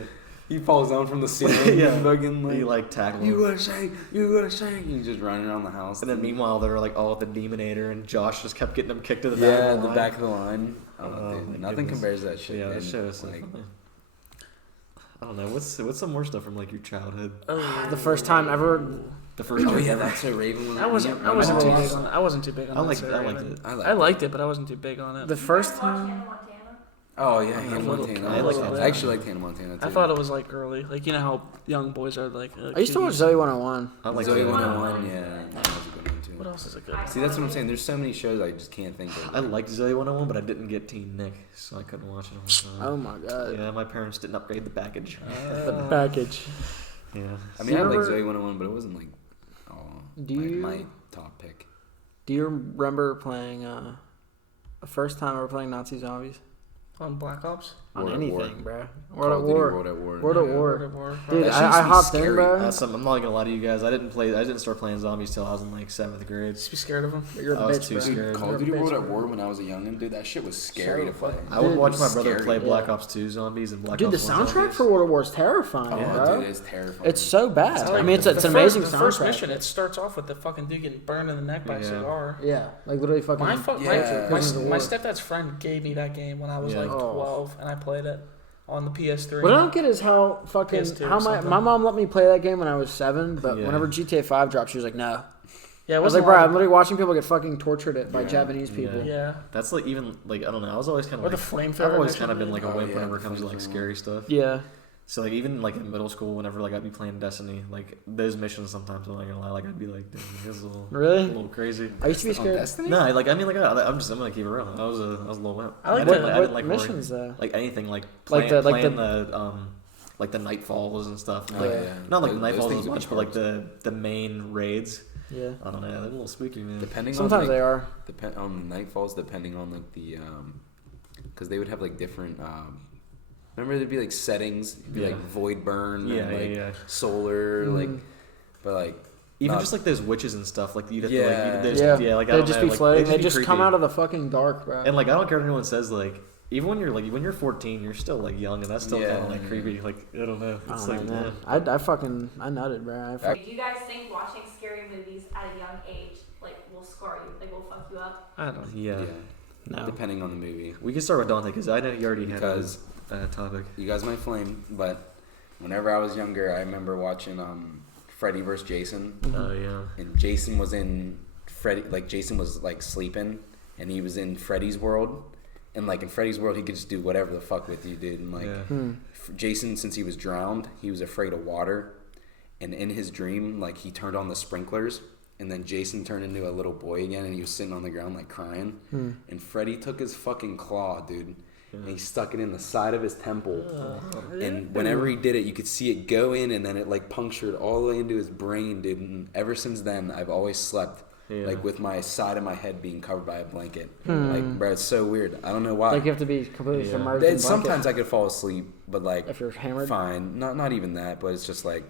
He falls down from the ceiling. Yeah. And fucking he like like tackled him. USA, USA. And he's just running around the house. And then meanwhile they were like all at the Demonator, and Josh just kept getting him kicked to the yeah, back. of the line. back of the line. Oh, Oh, dude, my nothing goodness. compares to that shit. Yeah, man. that show is so like, funny. I don't know what's some more stuff from like your childhood. Oh, The first time ever. The first. Oh time yeah, ever. that's so Raven was. I wasn't too big on it. I wasn't too big on I that. liked so I liked Raven. it. I liked it, but I wasn't too big on it. The first Watch time. Hannah Montana. Oh yeah, A Hannah little- Montana. I like I that. actually like Hannah Montana too. I thought it was like girly, like you know how young boys are like. I used to watch Zoe 101. I like Zoe that. 101. Yeah, that was a good one too. What else is it good? See, that's what I'm saying. There's so many shows I just can't think of. I liked Zoe 101, but I didn't get Teen Nick, so I couldn't watch it all the Oh time. my god. Yeah, my parents didn't upgrade the package. The package. Yeah. I mean, I like remember- Zoe 101, but it wasn't like Do you my top pick. do you remember playing the first time ever playing Nazi Zombies? On Black Ops. on World at anything, War. bro. Call of Duty World at War. War. World at War. Dude, That shit used I to be hopped in, scary. bro. I'm not gonna lie to you guys. I didn't start playing zombies till I was in like 7th grade. Just be scared of them. You're a I was bitch, too bro. scared. Call of You're Duty a World bitch, at bro. War when I was a youngin', dude, that shit was scary to play. I would Dude, watch it's my brother scary. play Black Yeah. Ops 2 zombies and Black Dude, the Ops 1 soundtrack zombies. for World of War is terrifying, Oh, bro. dude, it's terrifying. It's so bad. like I mean, it's the an amazing The soundtrack. first mission, it starts off with the fucking dude getting burned in the neck by a Yeah. cigar. Yeah, like literally fucking. My Yeah. my stepdad's friend gave me that game when I was Yeah. like Oh. 12, and I played it on the PS3. What I don't get is how fucking PS2 how or my something. mom let me play that game when I was 7, but Yeah. whenever GTA 5 dropped, she was like, no. Yeah, it I was wasn't like, bro, a I'm lot literally watching people get fucking tortured by Yeah. Japanese people. of- Yeah. That's like even like I don't know. I was always kind Or of the like flamethrower. I've always mission, kind of been dude. like a Oh, wimp yeah, whenever it the comes to like flamethrower. scary stuff. Yeah. So like even like in middle school, whenever like I'd be playing Destiny, like those missions sometimes I'm not gonna lie, like I'd be like, damn, this is a Really? little crazy. I used to be On scared. Destiny? No, I'm gonna keep it real. I was a little wimp. I like didn't, the- I didn't like missions horror. though. Like anything like Like playing, the like the Nightfalls and stuff. Oh, Like yeah. not like the Those Nightfalls things as would be much, but like hard. the main raids. Yeah. I don't know, they're a little spooky, man. Depending Sometimes on they like, are. depend on the Nightfalls, depending on like the because they would have like different. Remember there'd be like settings, it'd be Yeah. like void burn, Yeah, and, like yeah. solar, like, but like Even not- just like those witches and stuff, like you'd have Yeah. to like, there's- Yeah. yeah, like I They'd don't just know, be like, floating. it'd They be just come creepy. out of the fucking dark, bro. And like I don't care what anyone says, like even when you're 14, you're still like young, and that's still Yeah. kind of like creepy. Like I don't know, I it's don't like know, man. yeah. I nutted, bro. Do you guys think watching scary movies at a young age will scar you? Will fuck you up? I don't. Yeah. No. depending on the movie. We can start with Dante because I know he already Because had a topic. you guys might flame, but whenever I was younger, I remember watching Freddy vs. Jason, Oh yeah. and Jason was in Freddy. Like Jason was like sleeping, and he was in Freddy's world, and like in Freddy's world, he could just do whatever the fuck with you, dude. And like Yeah. Jason, since he was drowned, he was afraid of water, and in his dream, like he turned on the sprinklers. And then Jason turned into a little boy again, and he was sitting on the ground like crying. And Freddy took his fucking claw, dude, and he stuck it in the side of his temple. And whenever he did it, you could see it go in, and then it like punctured all the way into his brain, dude. And ever since then, I've always slept Yeah. like with my side of my head being covered by a blanket. Like, bro, it's so weird. I don't know why. Like you have to be completely Yeah. submerged in Sometimes I could fall asleep, but like if you're hammered. fine, not even that. But it's just like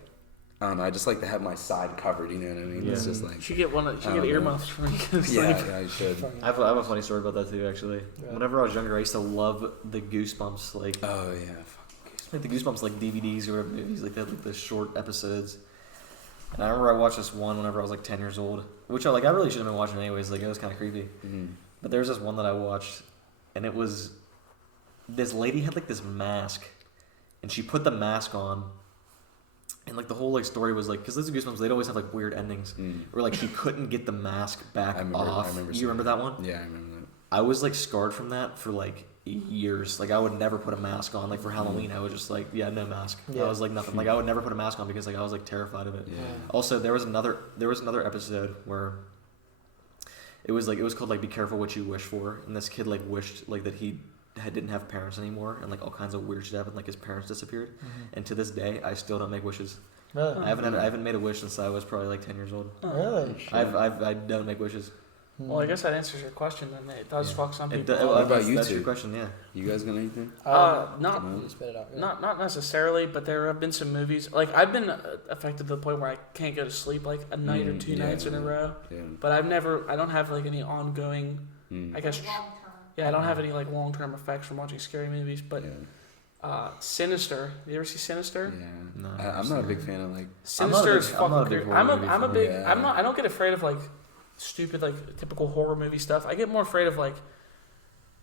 I don't know. I just like to have my side covered. You know what I mean? It's Yeah. just like You should get one. You should I get don't know. earmuffs for when you go to sleep. yeah, I should. I have a funny story about that too, actually. Whenever I was younger, I used to love the Goosebumps, like Oh yeah. Fuck. the Goosebumps like DVDs or movies like that, like the short episodes. And I remember I watched this one whenever I was like 10 years old, which I really should have been watching anyways. Like it was kind of creepy. But there was this one that I watched, and it was this lady had like this mask, and she put the mask on. And like the whole like story was like, because those Goosebumps, they'd always have like weird endings, where like she couldn't get the mask back off. I remember You seeing remember that one? Yeah, I remember that. I was like scarred from that for like years. Like I would never put a mask on. Like for Halloween, I was just like, yeah, no mask. Yeah. I was like nothing. Like I would never put a mask on because like I was like terrified of it. Yeah. Also, there was another episode where it was called like Be Careful What You Wish For, and this kid like wished like that he didn't have parents anymore, and like all kinds of weird shit happened. Like his parents disappeared, and to this day, I still don't make wishes. Really? I haven't made a wish since I was probably like 10 years old. Really? I don't make wishes. Well, I guess that answers your question. Then it does fuck some It, people. What about you that's two? your question, yeah. You guys got anything? Not No? Spit it out. Yeah. not necessarily, but there have been some movies. Like I've been affected to the point where I can't go to sleep like a night or two yeah. nights in a row. Yeah. But I don't have like any ongoing. I guess. Long term. Yeah, I don't have any like long term effects from watching scary movies. But Yeah. Sinister. You ever see Sinister? Yeah. No, I'm not a big fan of like. Sinister is I'm not a fucking big creepy. horror movie I'm a fan. big. Yeah. I'm not. I don't get afraid of like stupid like typical horror movie stuff. I get more afraid of like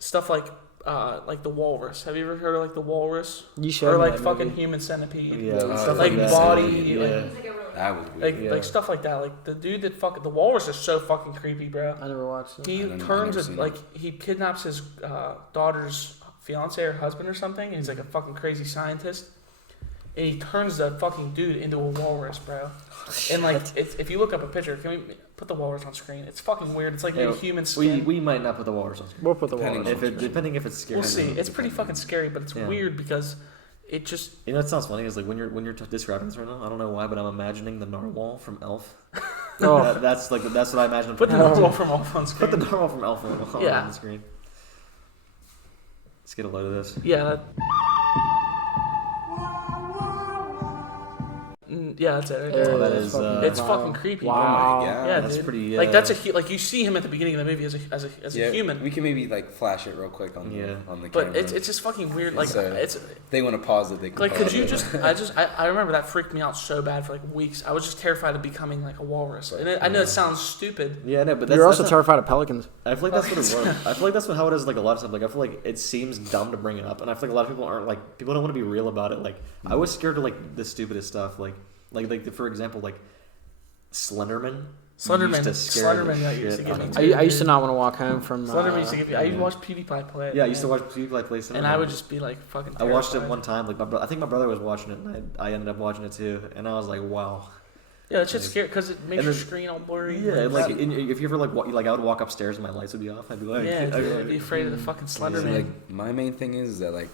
stuff like the Walrus. Have you ever heard of like the Walrus? You showed Or me like that fucking movie. Human Centipede. Yeah, stuff like that. body. Yeah. Like, Seems like a really That was weird. like, Yeah. like stuff like that. Like the dude that the Walrus is so fucking creepy, bro. I never watched it. He I turns never it seen like he kidnaps his daughter's fiance or husband or something, and he's like a fucking crazy scientist. And he turns the fucking dude into a walrus, bro. And like, if you look up a picture, can we put the walrus on screen? It's fucking weird. It's like Yeah, a human skin. We might not put the walrus on screen. We'll put the Depending water. on- Depending if it's scary. We'll see. It's pretty Depending. fucking scary, but it's Yeah. weird because it just. You know what sounds funny is like when you're describing this right now. I don't know why, but I'm imagining the narwhal from Elf. Oh, That's what I imagine. Put the Oh. narwhal from off on Put screen. the narwhal from Elf on Yeah. the screen. Let's get a load of this. Yeah. Yeah, that's it. Right there. Oh, that is. It's fucking creepy. Wow. Oh my God. Yeah, That's dude. pretty. Like that's like you see him at the beginning of the movie as a human. We can maybe like flash it real quick on the But camera. it's just fucking weird. Like So, it's if they want to pause it, they can like pause could you it. I remember that freaked me out so bad for like weeks. I was just terrified of becoming like a walrus. And I know it sounds stupid. Yeah, no, but that's, You're also that's terrified of pelicans. I feel like that's what it was. I feel like that's how it is. Like a lot of stuff. Like I feel like it seems dumb to bring it up, and I feel like a lot of people aren't like people don't want to be real about it. Like I was scared of like the stupidest stuff. Like for example, like Slenderman. Slenderman. Used to scare the Slenderman, that used to shit get out me of too. me. I used to not want to walk home from. Slenderman used to get me. I used to watch PewDiePie play it. Yeah, I used to watch people play Slenderman. And I would just be like fucking. I watched it terrified. one time. Like I think my brother was watching it, and I ended up watching it too. And I was like, wow. Yeah, it's just scary because it makes And your then- screen all blurry. Yeah, like if you ever like I would walk upstairs and my lights would be off. I'd be like, yeah, I'd dude, I'd be afraid of the fucking Slenderman. Like my main thing is that like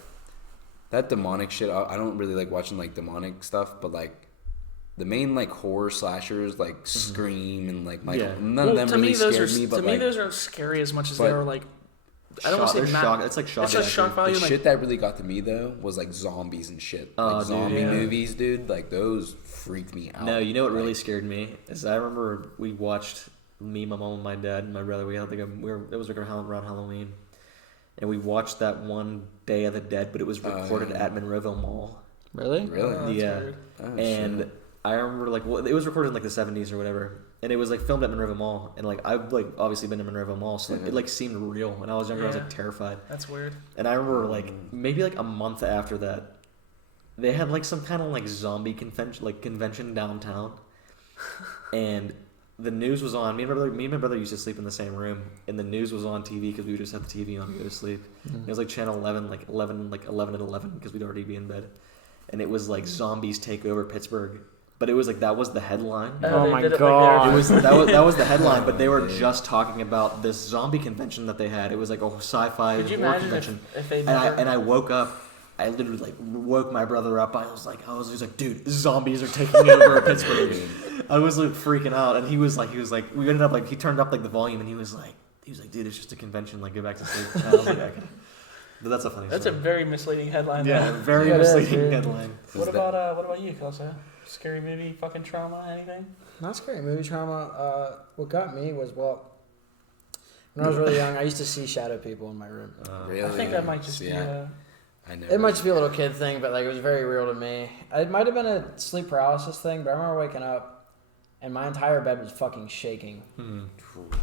that demonic shit. I don't really like watching like demonic stuff, but like the main like horror slashers like Scream and like Michael. Yeah. None of them to really me, those scared are me, but to like me those aren't scary as much as but they are like. I don't want to say shock. It's like shock. It's just shock value. the Like, shit that really got to me though was like zombies and shit. Oh, Like dude, zombie yeah. movies, dude. Like those freaked me out. No, you know what really Like, scared me is I remember we watched me, my mom, and my dad, and my brother. We had like it was like around Halloween, and we watched that one Day of the Dead, but it was recorded yeah. at Monroeville Mall. Really? Really? that's Yeah. weird. Oh, And shit. I remember like it was recorded in like the 70s or whatever, and it was like filmed at Monroeville Mall, and like I've like obviously been to Monroeville Mall, so like, it like seemed real. When I was younger, I was like Yeah. terrified. That's weird. And I remember like maybe like a month after that, they had like some kind of like zombie convention downtown, and the news was on. Me and my brother used to sleep in the same room, and the news was on TV because we would just have the TV on to go to sleep. It was like channel 11, like 11 at 11 because we'd already be in bed, and it was like zombies take over Pittsburgh. But it was like that was the headline. Oh They my did it, like, God. they It were- was that was the headline, but they were just talking about this zombie convention that they had. It was like a sci-fi Could you horror imagine convention. if they And never? I woke up. I literally like woke my brother up. I was just like, dude, zombies are taking over Pittsburgh. I was like freaking out, and he was like, we ended up like he turned up like the volume, and he was like, dude, it's just a convention. Like, go back to sleep. And I was like, okay. But that's a funny. That's a story. very misleading headline. yeah, though. very Yeah, it is, misleading dude. headline. What about you, Kelsa? Scary movie, fucking trauma, anything? Not scary movie trauma. What got me was when I was really young, I used to see shadow people in my room. Really? I think that might just be. Yeah. I never. It might just be a little kid thing, but like it was very real to me. It might have been a sleep paralysis thing, but I remember waking up and my entire bed was fucking shaking. And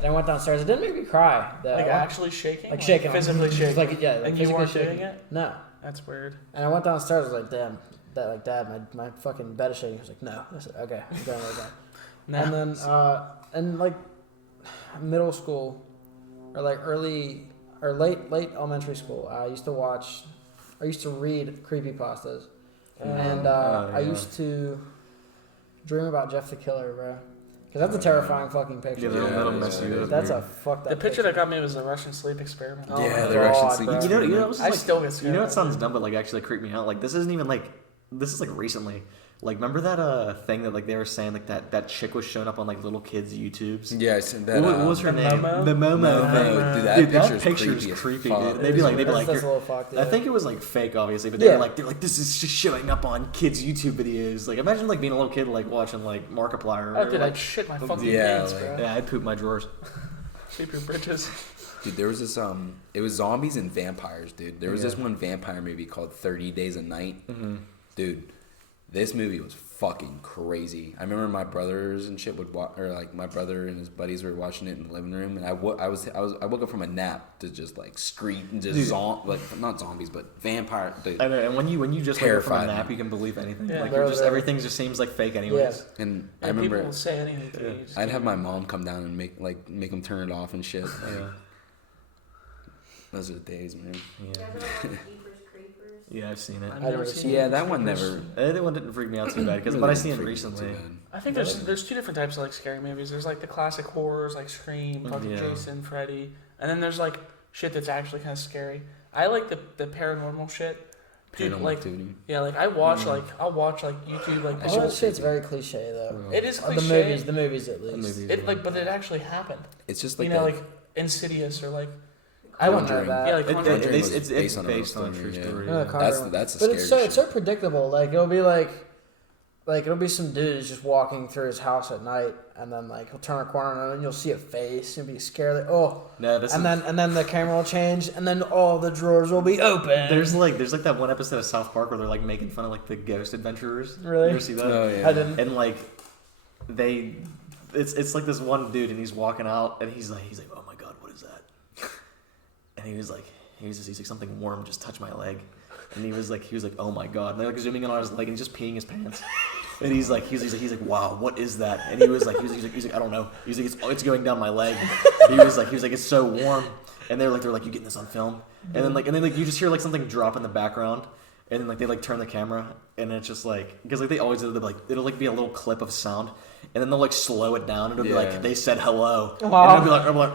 I went downstairs. It didn't make me cry. Though. Like actually shaking? like shaking, Physically shaking? Like yeah, like And you physically weren't shaking. doing it? No. That's weird. And I went downstairs. I was like, damn. Dad, my fucking bed is shaking. He was like, no. I said, okay, I'm going right back. Nah. And then, in like middle school, or like early or late elementary school, I used to read creepypastas, and I used to dream about Jeff the Killer, bro. Because that's a terrifying fucking picture. Yeah, that'll mess you up. That's a fucked up The picture that got me was the Russian sleep experiment. Oh Yeah, my the Russian God, sleep bro. experiment. You know, this is I like, still get scared. You know, it sounds dumb, but like actually creeped me out. Like this isn't even like this is like recently. Like remember that thing that like they were saying like that chick was showing up on like little kids' YouTubes. Yeah, I seen that. What was her the name? Momo? The Momo. Momo. thing. Dude, that Dude, picture's picture's creepy creepy. as Dude. fuck. They'd be like, That's a little fucked. I think it was like fake, obviously, but Yeah. they're like, this is just showing up on kids' YouTube videos. Like, imagine like being a little kid like watching like Markiplier. Oh, dude, like, I'd shit my fucking Yeah, pants, like- bro. yeah, I'd poop my drawers. Sleep your britches. Dude, there was this it was zombies and vampires, dude. There was this one vampire movie called 30 Days a Night. Mm-hmm. Dude, this movie was fucking crazy. I remember my brothers and shit would watch, or like my brother and his buddies were watching it in the living room, and I woke up from a nap to just like scream and just like not zombies but vampire. Dude. I know, and when you just wake up from a Terrified nap, me. you can believe anything. Yeah. Like you're just everything just seems like fake anyways. And I And remember people will say anything to you. I'd have my mom come down and make them turn it off and shit. Like, Yeah. those are the days, man. You Yeah. guys ever watch Jeepers Creepers? Yeah, I've seen it. I've I never never seen seen it. Yeah, that one never. That one didn't freak me out too bad, but I seen it recently. I think there's two different types of like scary movies. There's like the classic horrors like Scream, fucking Yeah. Jason, Freddy, and then there's like shit that's actually kind of scary. I like the paranormal shit. Dude, Paranormal like Activity. yeah, like I'll watch like YouTube like That All shit that was shit's very cliche though. it is The cliche. movies at least. movies. It like but it actually happened. It's just like You know, that- like Insidious or like I wouldn't know Conjuring. that. Yeah, like Conjuring. It's based on a true yeah. story. Yeah, Conjuring. That's a But scary it's so predictable. Like it'll be like it'll be some dude who's just walking through his house at night, and then like he'll turn a corner and then you'll see a face and be scared. Like, oh, No, and then the camera will change, and then all the drawers will be open. There's like that one episode of South Park where they're like making fun of like the ghost adventurers. Really? You ever see that? Oh yeah. I didn't. And like it's like this one dude and he's walking out and he's like, oh my god, what is that? And he was like something warm just touched my leg. And he was like, oh my god. And they're like zooming in on his leg and he's just peeing his pants. And he's like, wow, what is that? And he was like, I don't know. He's like, it's going down my leg. He was like, it's so warm. And they're like, you getting this on film? And then you just hear like something drop in the background. And then like they like turn the camera and it's just like, because like they always do, like it'll like be a little clip of sound. And then they'll like slow it down and it'll be like, they said hello. Wow. And it'll be like,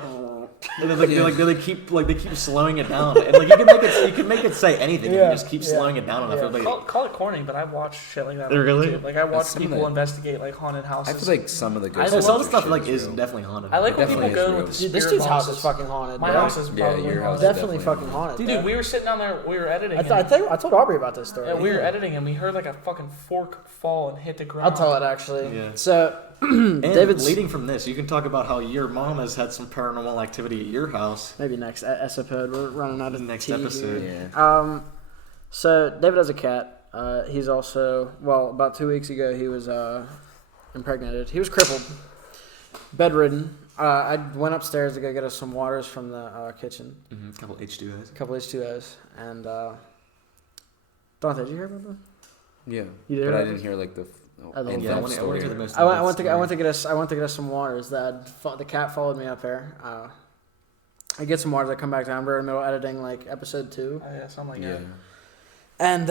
and then they keep slowing it down, and like you can make it say anything. Yeah, You just keep slowing it down enough. Yeah. Like, Call it corny, but I watch shit like that. Really? On YouTube. Like I watch Some of people that- investigate like haunted houses. I feel like some of the ghost I some of the adventure stuff shit like is real. definitely haunted. I like when Definitely people go is with real. the Dude, this spirit dude's house boxes. is fucking haunted. My bro. house is Yeah, probably your house haunted. is Definitely fucking haunted. Dude, bro. we were sitting down there. We were editing. I told Aubrey about this story. Yeah, we were editing and we heard like a fucking fork fall and hit the ground. I'll tell it actually. Yeah. So And David's leading from this, you can talk about how your mom has had some paranormal activity at your house. maybe next episode. We're running out of Next tea episode. here. Yeah. So David has a cat. He's also about 2 weeks ago he was impregnated. He was crippled, bedridden. I went upstairs to go get us some waters from the kitchen. Mm-hmm. A couple H2Os. A couple H2Os and Dante, did you hear about that? Yeah. You did But it? I didn't hear like the the whole Yeah, I thing. want to hear the most. I went to get us some waters. The cat followed me up here. I get some waters. I come back down. We're in the middle of editing like episode 2, Oh, yeah, something like Yeah. that. and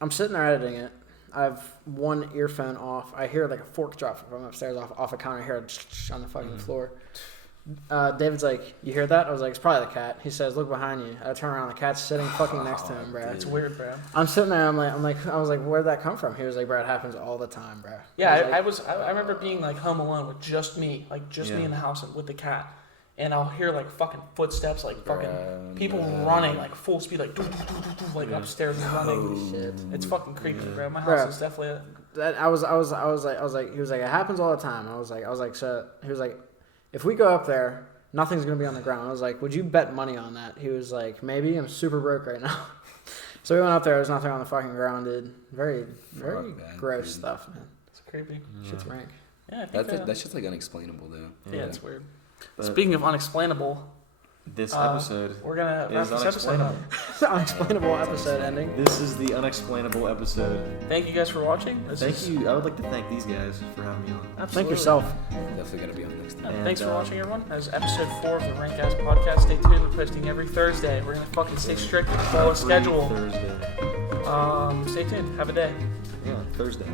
I'm sitting there editing it. I have one earphone off. I hear like a fork drop from upstairs off a counter. I hear it on the fucking floor. David's like, "You hear that?" I was like, "It's probably the cat." He says, "Look behind you." I turn around. The cat's sitting fucking next to him, bro. It's weird, bro. I'm sitting there. I was like, "Where'd that come from?" He was like, "Bro, it happens all the time, bro." Yeah, I was I remember being like home alone with just me, me in the house and with the cat, and I'll hear like fucking footsteps, like fucking people running like full speed, like like upstairs and running. shit. It's fucking creepy, bro. My Bro. house is definitely. I was like, he was like, it happens all the time. I was like, so he was like, if we go up there, nothing's gonna be on the ground. I was like, would you bet money on that? He was like, maybe. I'm super broke right now. So we went up there. There's nothing on the fucking ground, dude. Very gross dude. stuff, man. It's creepy. Shit's rank. Yeah, I think That's just like unexplainable though. yeah, it's weird. But Speaking of unexplainable, this episode we're gonna wrap is this episode up. unexplainable. Unexplainable episode ending. This is the unexplainable episode. Thank you guys for watching. Thank you. I would like to thank these guys for having me on. Absolutely. Thank yourself. Definitely gonna be on next time. Yeah, thanks for And, watching, everyone. That was episode 4 of the Rank Ass Podcast. Stay tuned. We're posting every Thursday. We're gonna fucking stay strict and follow a schedule. Thursday. Stay tuned. Have a day. Yeah, Thursday.